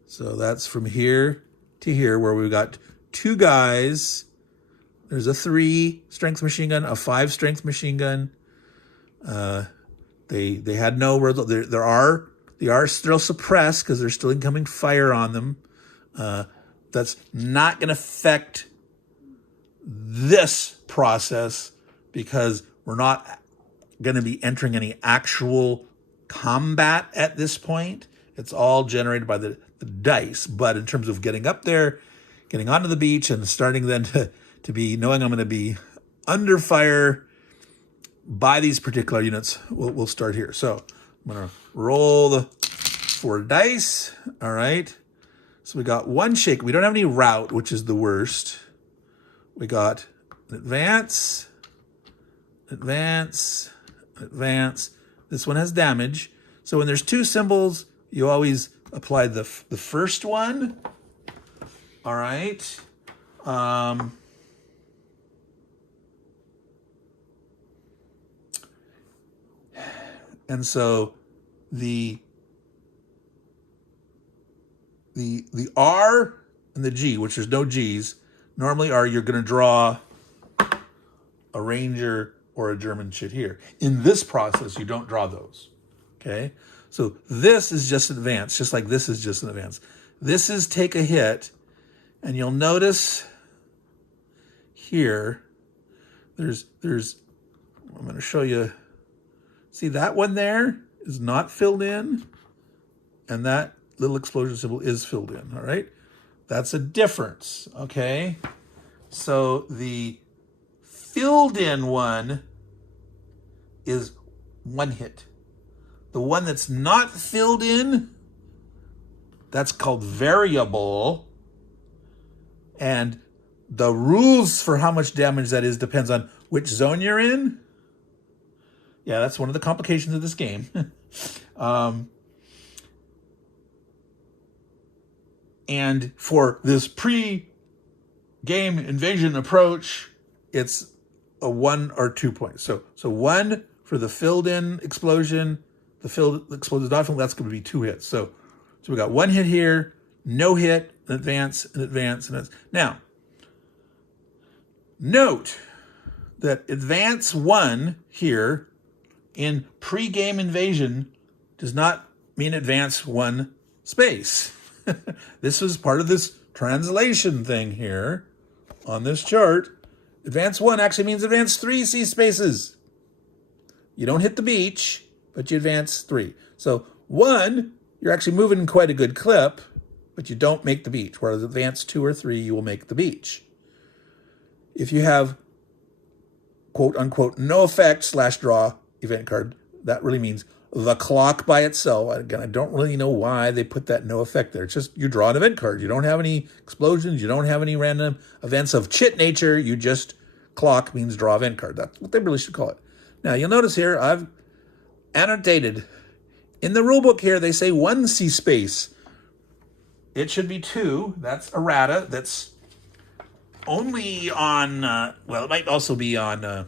So that's from here to here, where we've got 2 guys. There's a 3 strength machine gun, a 5 strength machine gun. They had no, they are still suppressed because there's still incoming fire on them. That's not going to affect this process because we're not going to be entering any actual combat at this point. It's all generated by the dice. But in terms of getting up there, getting onto the beach, and starting then to be knowing I'm going to be under fire by these particular units, we'll start here. So I'm going to roll the 4 dice. All right. So we got 1 shake. We don't have any rout, which is the worst. We got an advance, advance, advance. This one has damage. So when there's 2 symbols, you always apply the first one. All right. And so the R and the G, which there's no G's, normally are you're going to draw a Ranger or a German shit here. In this process, you don't draw those. Okay? So this is just advance, just like this is just an advance. This is take a hit, and you'll notice here, there's I'm going to show you. See, that one there is not filled in, and that little explosion symbol is filled in, all right? That's a difference, okay? So the filled in one is one hit. The one that's not filled in, that's called variable. And the rules for how much damage that is depends on which zone you're in. Yeah, that's one of the complications of this game. And for this pre-game invasion approach, it's a 1 or 2 points. So 1 for the filled-in explosion. The filled explosion is not filled. That's going to be 2 hits. So we got 1 hit here, no hit, an advance, an advance, an advance. Now, note that advance 1 here in pre-game invasion does not mean advance 1 space. This was part of this translation thing here on this chart. Advance 1 actually means advance 3 C spaces. You don't hit the beach, but you advance 3. So 1, you're actually moving in quite a good clip, but you don't make the beach. Whereas advance 2 or 3, you will make the beach. If you have, quote unquote, no effect / draw event card, that really means the clock by itself. Again, I don't really know why they put that no effect there. It's just you draw an event card. You don't have any explosions. You don't have any random events of chit nature. You just clock means draw event card. That's what they really should call it. Now, you'll notice here I've annotated. In the rulebook here, they say 1 C space. It should be 2. That's errata. That's only on, well, it might also be on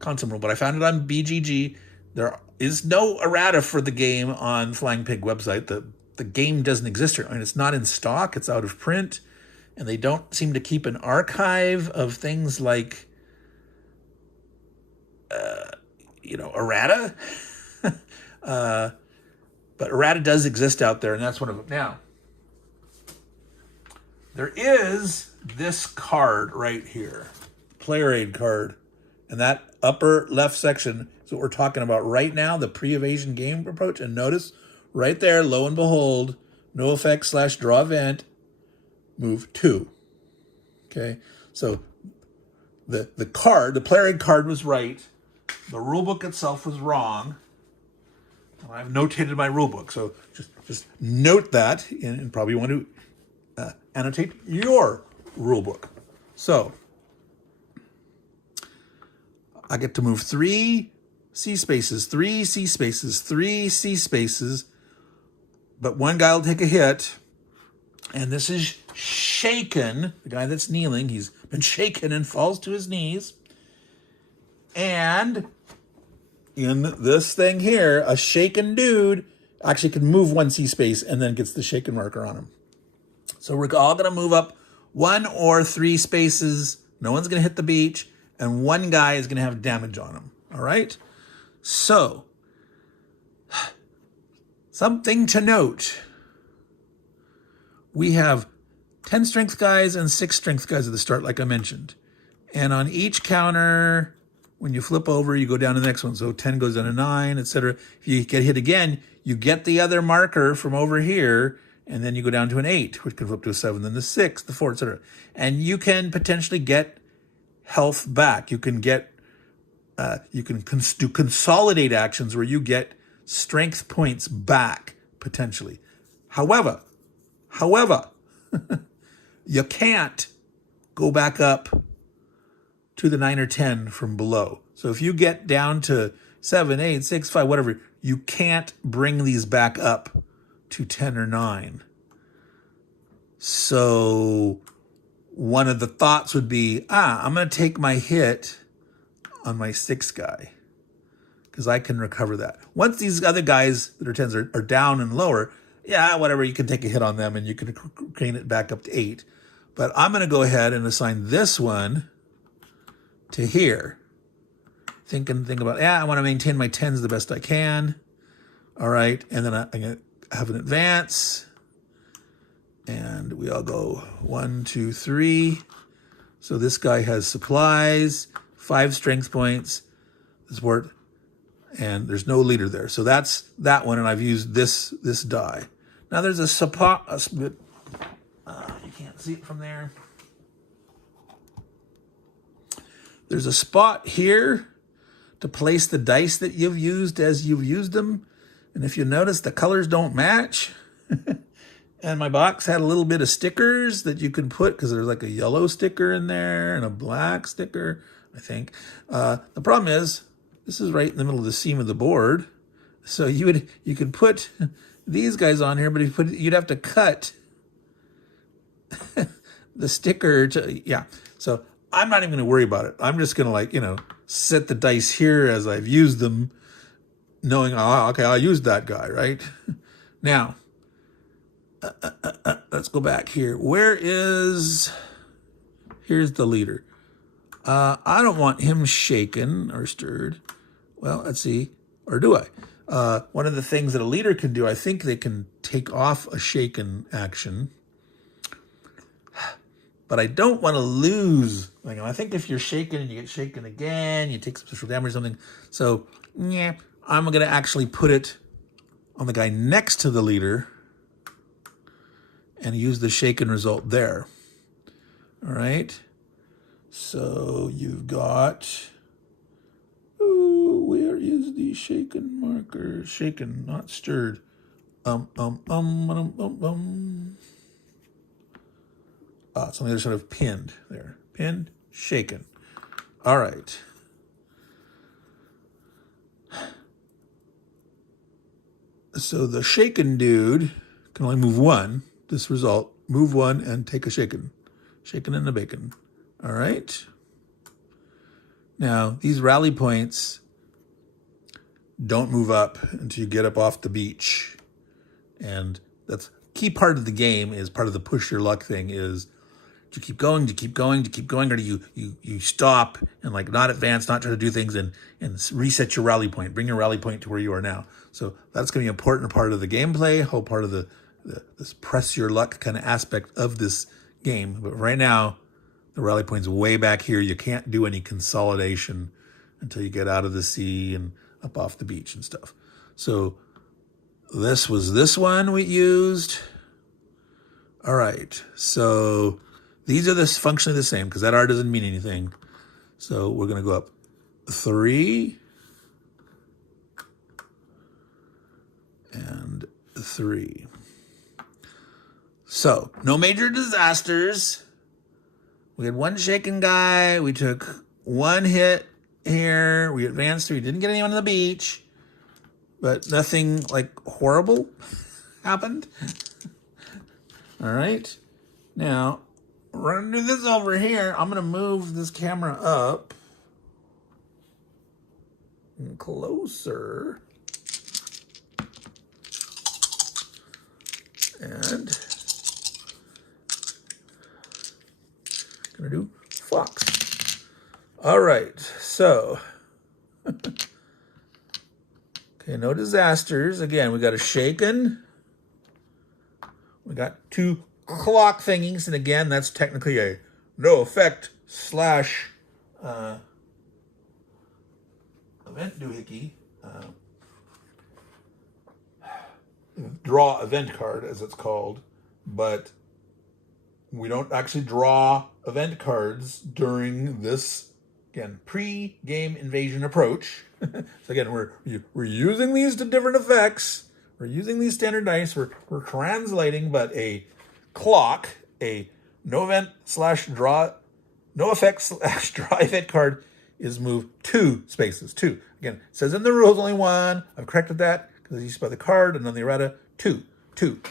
Consim Rule, but I found it on BGG. There is no errata for the game on Flying Pig website. The game doesn't exist here. I mean, it's not in stock. It's out of print. And they don't seem to keep an archive of things like, errata. But errata does exist out there, and that's one of them. Now, there is this card right here, player aid card. And that upper left section is what we're talking about right now, the pre-evasion game approach. And notice right there, lo and behold, no effect / draw event, move 2. Okay, so the card, the player aid card was right. The rulebook itself was wrong. I've notated my rulebook, so just note that and probably want to annotate your rulebook. So I get to move 3 C spaces, 3 C spaces, 3 C spaces, but one guy will take a hit, and this is shaken, the guy that's kneeling, he's been shaken and falls to his knees, and in this thing here, a shaken dude actually can move 1 C space and then gets the shaken marker on him. So we're all going to move up 1 or 3 spaces, no one's going to hit the beach, and one guy is going to have damage on him, all right? So, something to note. We have 10 strength guys and 6 strength guys at the start, like I mentioned. And on each counter, when you flip over, you go down to the next one. So 10 goes down to 9, etc. If you get hit again, you get the other marker from over here, and then you go down to an 8, which can flip to a 7, then the 6, the 4, etc. And you can potentially get health back. You can get, you can do consolidate actions where you get strength points back, potentially. However, you can't go back up to the 9 or 10 from below. So if you get down to 7, 8, 6, 5, whatever, you can't bring these back up to 10 or 9. So one of the thoughts would be, I'm going to take my hit on my 6 guy. because I can recover that. Once these other guys that are 10s are down and lower, yeah, whatever, you can take a hit on them and you can gain it back up to 8. But I'm going to go ahead and assign this one to here. Think about, yeah, I want to maintain my 10s the best I can. All right, and then I'm going to have an advance. And we all go 1, 2, 3. So this guy has supplies, 5 strength points, support, and there's no leader there. So that's that one, and I've used this die. Now there's a spot, you can't see it from there. There's a spot here to place the dice that you've used as you've used them. And if you notice, the colors don't match. And my box had a little bit of stickers that you can put, because there's like a yellow sticker in there and a black sticker, I think. The problem is, this is right in the middle of the seam of the board. So you could put these guys on here, but you'd have to cut the sticker to, yeah. So I'm not even going to worry about it. I'm just going to, like, set the dice here as I've used them, knowing, oh, okay, I'll use that guy, right? Now, let's go back here. Here's the leader. I don't want him shaken or stirred. Well, let's see. Or do I? One of the things that a leader can do, I think they can take off a shaken action. But I don't want to lose. Like, I think if you're shaken and you get shaken again, you take some special damage or something. So, yeah, I'm going to actually put it on the guy next to the leader and use the shaken result there. All right. So you've got, where is the shaken marker? Shaken, not stirred. It's on the other side of pinned there. Pinned, shaken. All right. So the shaken dude can only move 1. This result, move 1 and take a shaken. Shaken and a bacon. All right. Now, these rally points don't move up until you get up off the beach. And that's key part of the game, is part of the push your luck thing, is do you keep going, or do you stop and, like, not advance, not try to do things and reset your rally point, bring your rally point to where you are now. So that's going to be an important part of the gameplay, whole part of this press your luck kind of aspect of this game. But right now, the rally point's way back here. You can't do any consolidation until you get out of the sea and up off the beach and stuff. So this was this one we used. All right, so these are functionally the same, because that R doesn't mean anything. So we're going to go up 3 and 3. So, no major disasters. We had 1 shaken guy. We took 1 hit here. We advanced 3. Didn't get anyone on the beach. But nothing, like, horrible happened. All right. Now, we're going to do this over here. I'm going to move this camera up and closer. And gonna do fox. All right, so okay, no disasters. Again, we got a shaken. We got 2 clock thingies, and again, that's technically a no effect / event doohickey. Draw event card, as it's called, but we don't actually draw event cards during this, again, pre-game invasion approach. So again, we're using these to different effects. We're using these standard dice. We're translating, but a clock, a no event / draw, no effect / draw event card is moved 2 spaces. 2. Again, it says in the rules only 1. I've corrected that because it's used by the card, and on the errata, 2.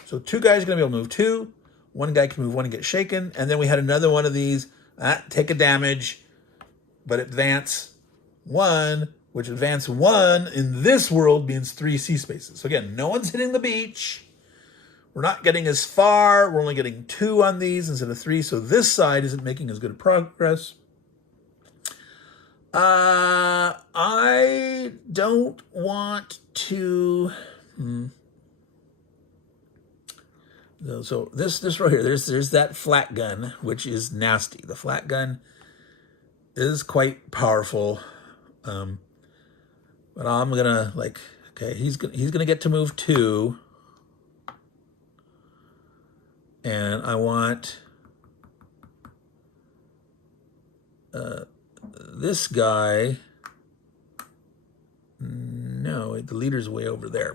So 2 guys are going to be able to move 2. 1 guy can move 1 and get shaken. And then we had another one of these, take a damage, but advance 1, which advance 1 in this world means 3 sea spaces. So again, no one's hitting the beach. We're not getting as far. We're only getting 2 on these instead of 3. So this side isn't making as good progress. I don't want to... So this right here, there's that flat gun, which is nasty. The flat gun is quite powerful. But I'm gonna okay, he's gonna get to move 2. And I want this guy. No, the leader's way over there.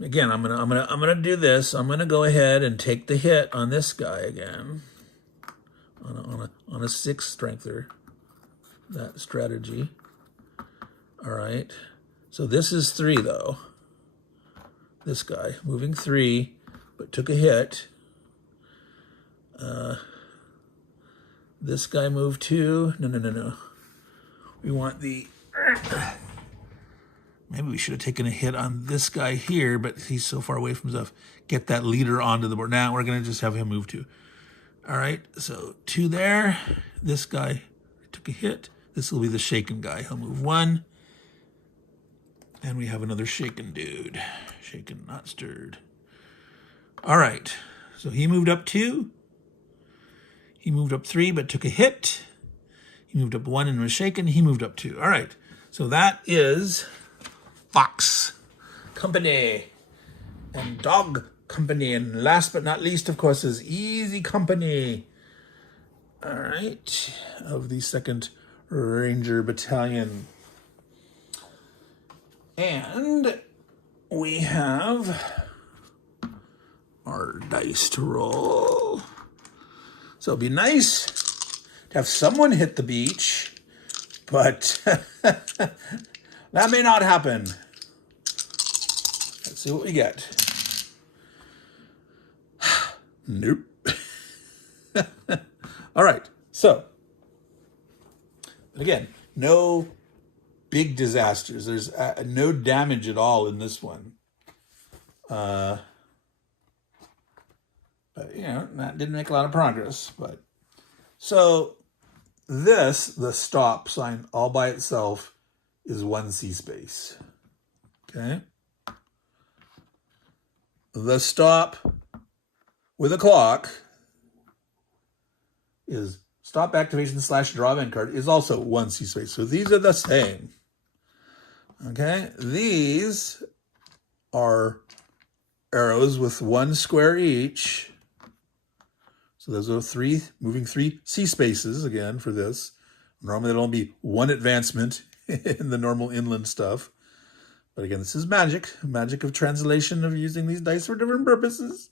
Again, I'm gonna do this. I'm gonna go ahead and take the hit on this guy again. On a 6 strengther. That strategy. All right. So this is 3 though. This guy moving 3, but took a hit. This guy moved 2. No. We want the... Maybe we should have taken a hit on this guy here, but he's so far away from stuff. Get that leader onto the board. Now we're going to just have him move 2. All right, so 2 there. This guy took a hit. This will be the shaken guy. He'll move 1. And we have another shaken dude. Shaken, not stirred. All right, so he moved up 2. He moved up 3, but took a hit. He moved up 1 and was shaken. He moved up 2. All right, so that is Fox Company and Dog Company. And last but not least, of course, is Easy Company. All right, of the 2nd Ranger Battalion. And we have our dice to roll. So it'd be nice to have someone hit the beach, but that may not happen. Let's see what we get. Nope. All right, so, but again, no big disasters. There's no damage at all in this one. But, that didn't make a lot of progress. But so this, the stop sign all by itself, is 1 sea space. Okay. The stop with a clock is stop activation / draw event card is also 1 sea space. So these are the same. Okay, these are arrows with 1 square each. So those are 3, moving 3 sea spaces again for this. Normally there'll only be 1 advancement in the normal inland stuff. But again, this is magic of translation, of using these dice for different purposes.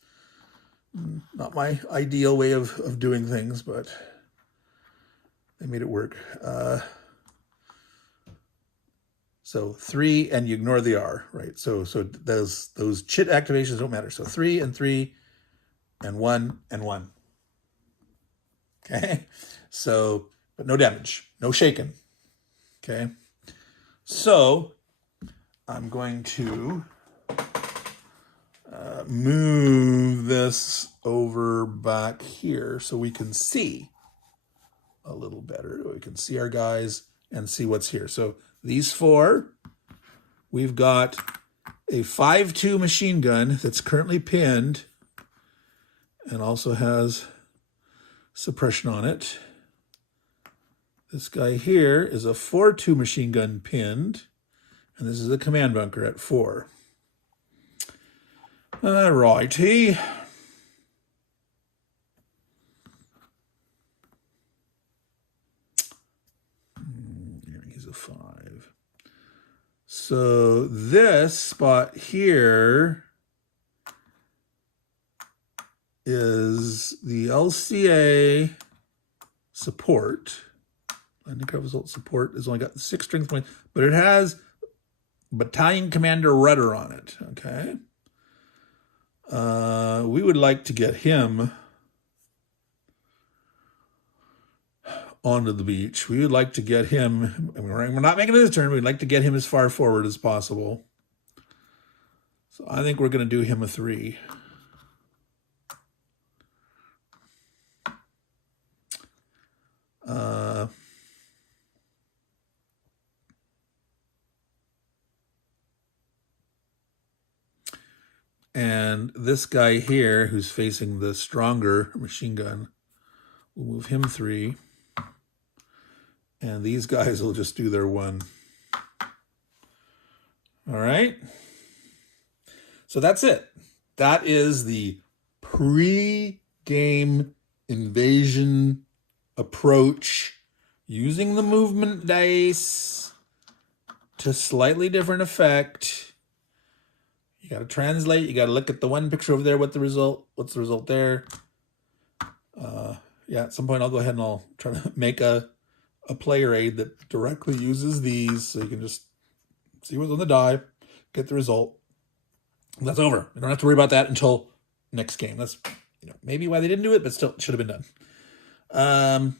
Not my ideal way of doing things, but they made it work. So 3, and you ignore the R, right? So those chit activations don't matter. So 3 and 3 and 1 and 1. Okay, so, but no damage, no shaken. Okay, so I'm going to move this over back here so we can see a little better. We can see our guys and see what's here. So these 4, we've got a 5.2 machine gun that's currently pinned and also has suppression on it. This guy here is a 4.2 machine gun pinned, and this is a command bunker at 4. Righty. He's a 5. So this spot here is the LCA support. Landing craft result support has only got 6 strength points, but it has Battalion Commander Rudder on it. Okay. We would like to get him onto the beach. We would like to get him, we're not making it his turn, we'd like to get him as far forward as possible. So I think we're going to do him a 3. And this guy here, who's facing the stronger machine gun, we'll move him 3. And these guys will just do their 1. All right. So that's it. That is the pre-game invasion approach using the movement dice to slightly different effect. You got to translate. You got to look at the one picture over there. What's the result there? Yeah, at some point I'll go ahead and I'll try to make a player aid that directly uses these, so you can just see what's on the die, get the result. That's over. You don't have to worry about that until next game. That's maybe why they didn't do it, but still it should have been done.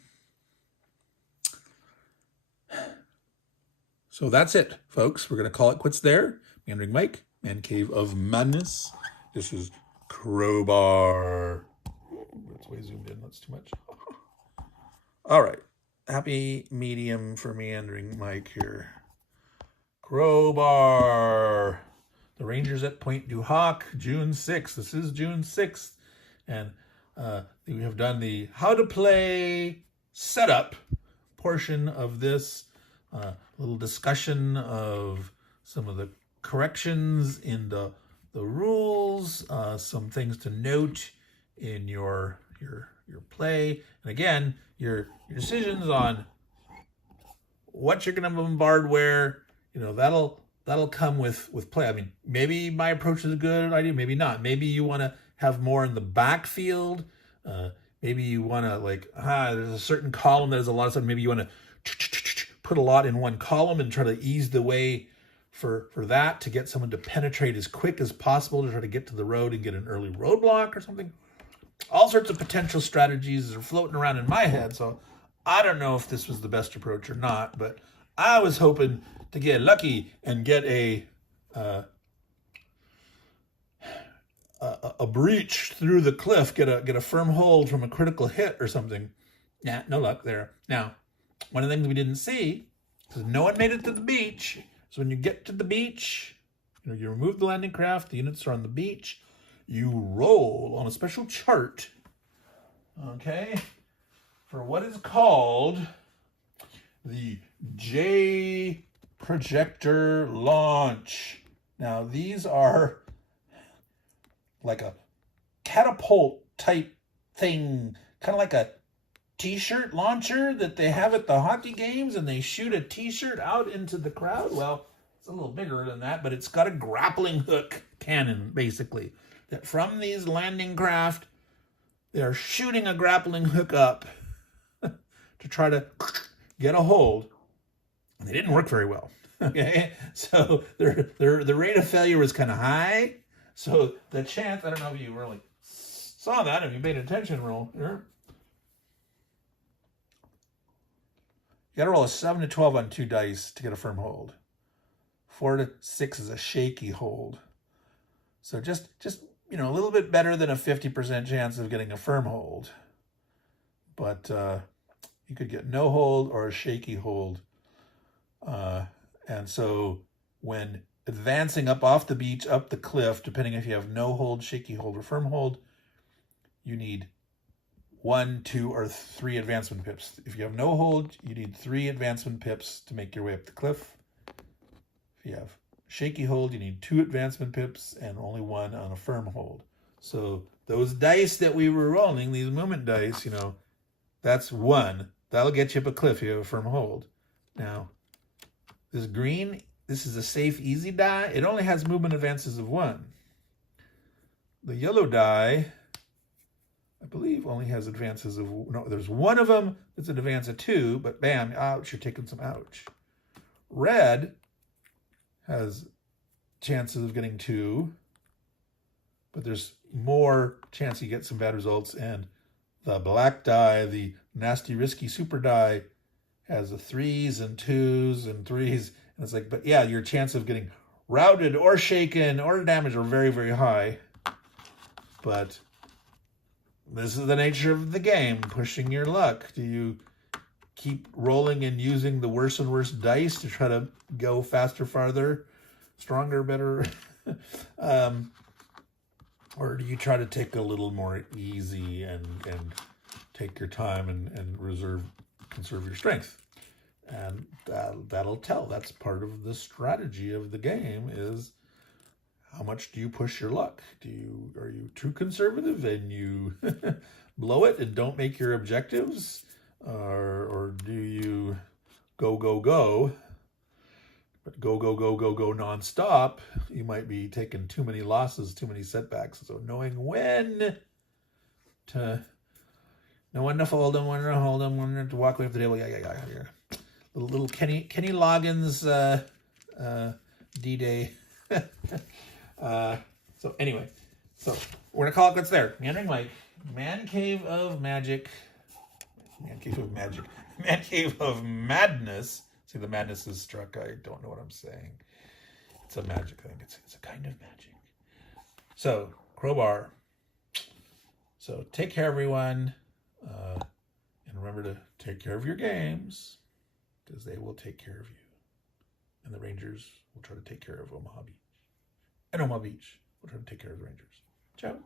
So that's it, folks. We're going to call it quits there. Meandering Mike, Man Cave of Madness. This is Crowbar. It's way zoomed in. That's too much. All right. Happy medium for Meandering Mike here. Crowbar. The Rangers at Pointe Du Hoc, June 6th. This is June 6th. And we have done the how to play setup portion of this little discussion of some of the corrections in the rules, some things to note in your play, and again, your decisions on what you're going to bombard where, that'll come with play. I mean, maybe my approach is a good idea, maybe not. Maybe you want to have more in the backfield. Maybe you want to there's a certain column that has a lot of stuff. Maybe you want to put a lot in one column and try to ease the way for that to get someone to penetrate as quick as possible to try to get to the road and get an early roadblock or something. All sorts of potential strategies are floating around in my head, so I don't know if this was the best approach or not, but I was hoping to get lucky and get a breach through the cliff, get a firm hold from a critical hit or something. Yeah, no luck there. Now, one of the things we didn't see is no one made it to the beach. So when you get to the beach, you remove the landing craft, the units are on the beach, you roll on a special chart, okay, for what is called the J projector launch. Now, these are like a catapult type thing, kind of like a t-shirt launcher that they have at the hockey games, and they shoot a t-shirt out into the crowd. Well, it's a little bigger than that, but it's got a grappling hook cannon, basically, that from these landing craft, they're shooting a grappling hook up to try to get a hold. And they didn't work very well. Okay, so the rate of failure was kind of high. So the chance, I don't know if you really saw that, if you paid attention real here. You got to roll a 7 to 12 on 2 dice to get a firm hold. 4 to 6 is a shaky hold. So just a little bit better than a 50% chance of getting a firm hold. But you could get no hold or a shaky hold. And so when advancing up off the beach, up the cliff, depending if you have no hold, shaky hold, or firm hold, you need 1, 2, or 3 advancement pips. If you have no hold, you need 3 advancement pips to make your way up the cliff. If you have shaky hold, you need 2 advancement pips and only 1 on a firm hold. So those dice that we were rolling, these movement dice, that's 1. That'll get you up a cliff if you have a firm hold. Now, this green, this is a safe, easy die. It only has movement advances of 1. The yellow die, I believe, only has advances of, no, there's one of them that's an advance of 2, but bam, ouch, you're taking some ouch. Red has chances of getting 2, but there's more chance you get some bad results, and The black die, the nasty, risky super die, has the 3s and 2s and 3s. And it's like, but yeah, your chance of getting routed or shaken or damaged are very, very high. But this is the nature of the game, pushing your luck. Do you keep rolling and using the worse and worse dice to try to go faster, farther, stronger, better? Or do you try to take a little more easy and take your time and conserve your strength? And that'll tell. That's part of the strategy of the game, is how much do you push your luck? Are you too conservative and you blow it and don't make your objectives? Or do you go, but go nonstop? You might be taking too many losses, too many setbacks. So knowing when to fold them, when to hold them, when to walk away from the table. Yeah. Little Kenny Loggins D-Day. So anyway, we're gonna call it quits there. Meandering Mike, Man Cave of Magic. Man Cave of Madness. See, the madness is struck. I don't know what I'm saying. It's a magic thing. It's a kind of magic. So, Crowbar. So, take care, everyone. And remember to take care of your games, because they will take care of you. And the Rangers will try to take care of Omaha Beach. And Omaha Beach will try to take care of the Rangers. Ciao.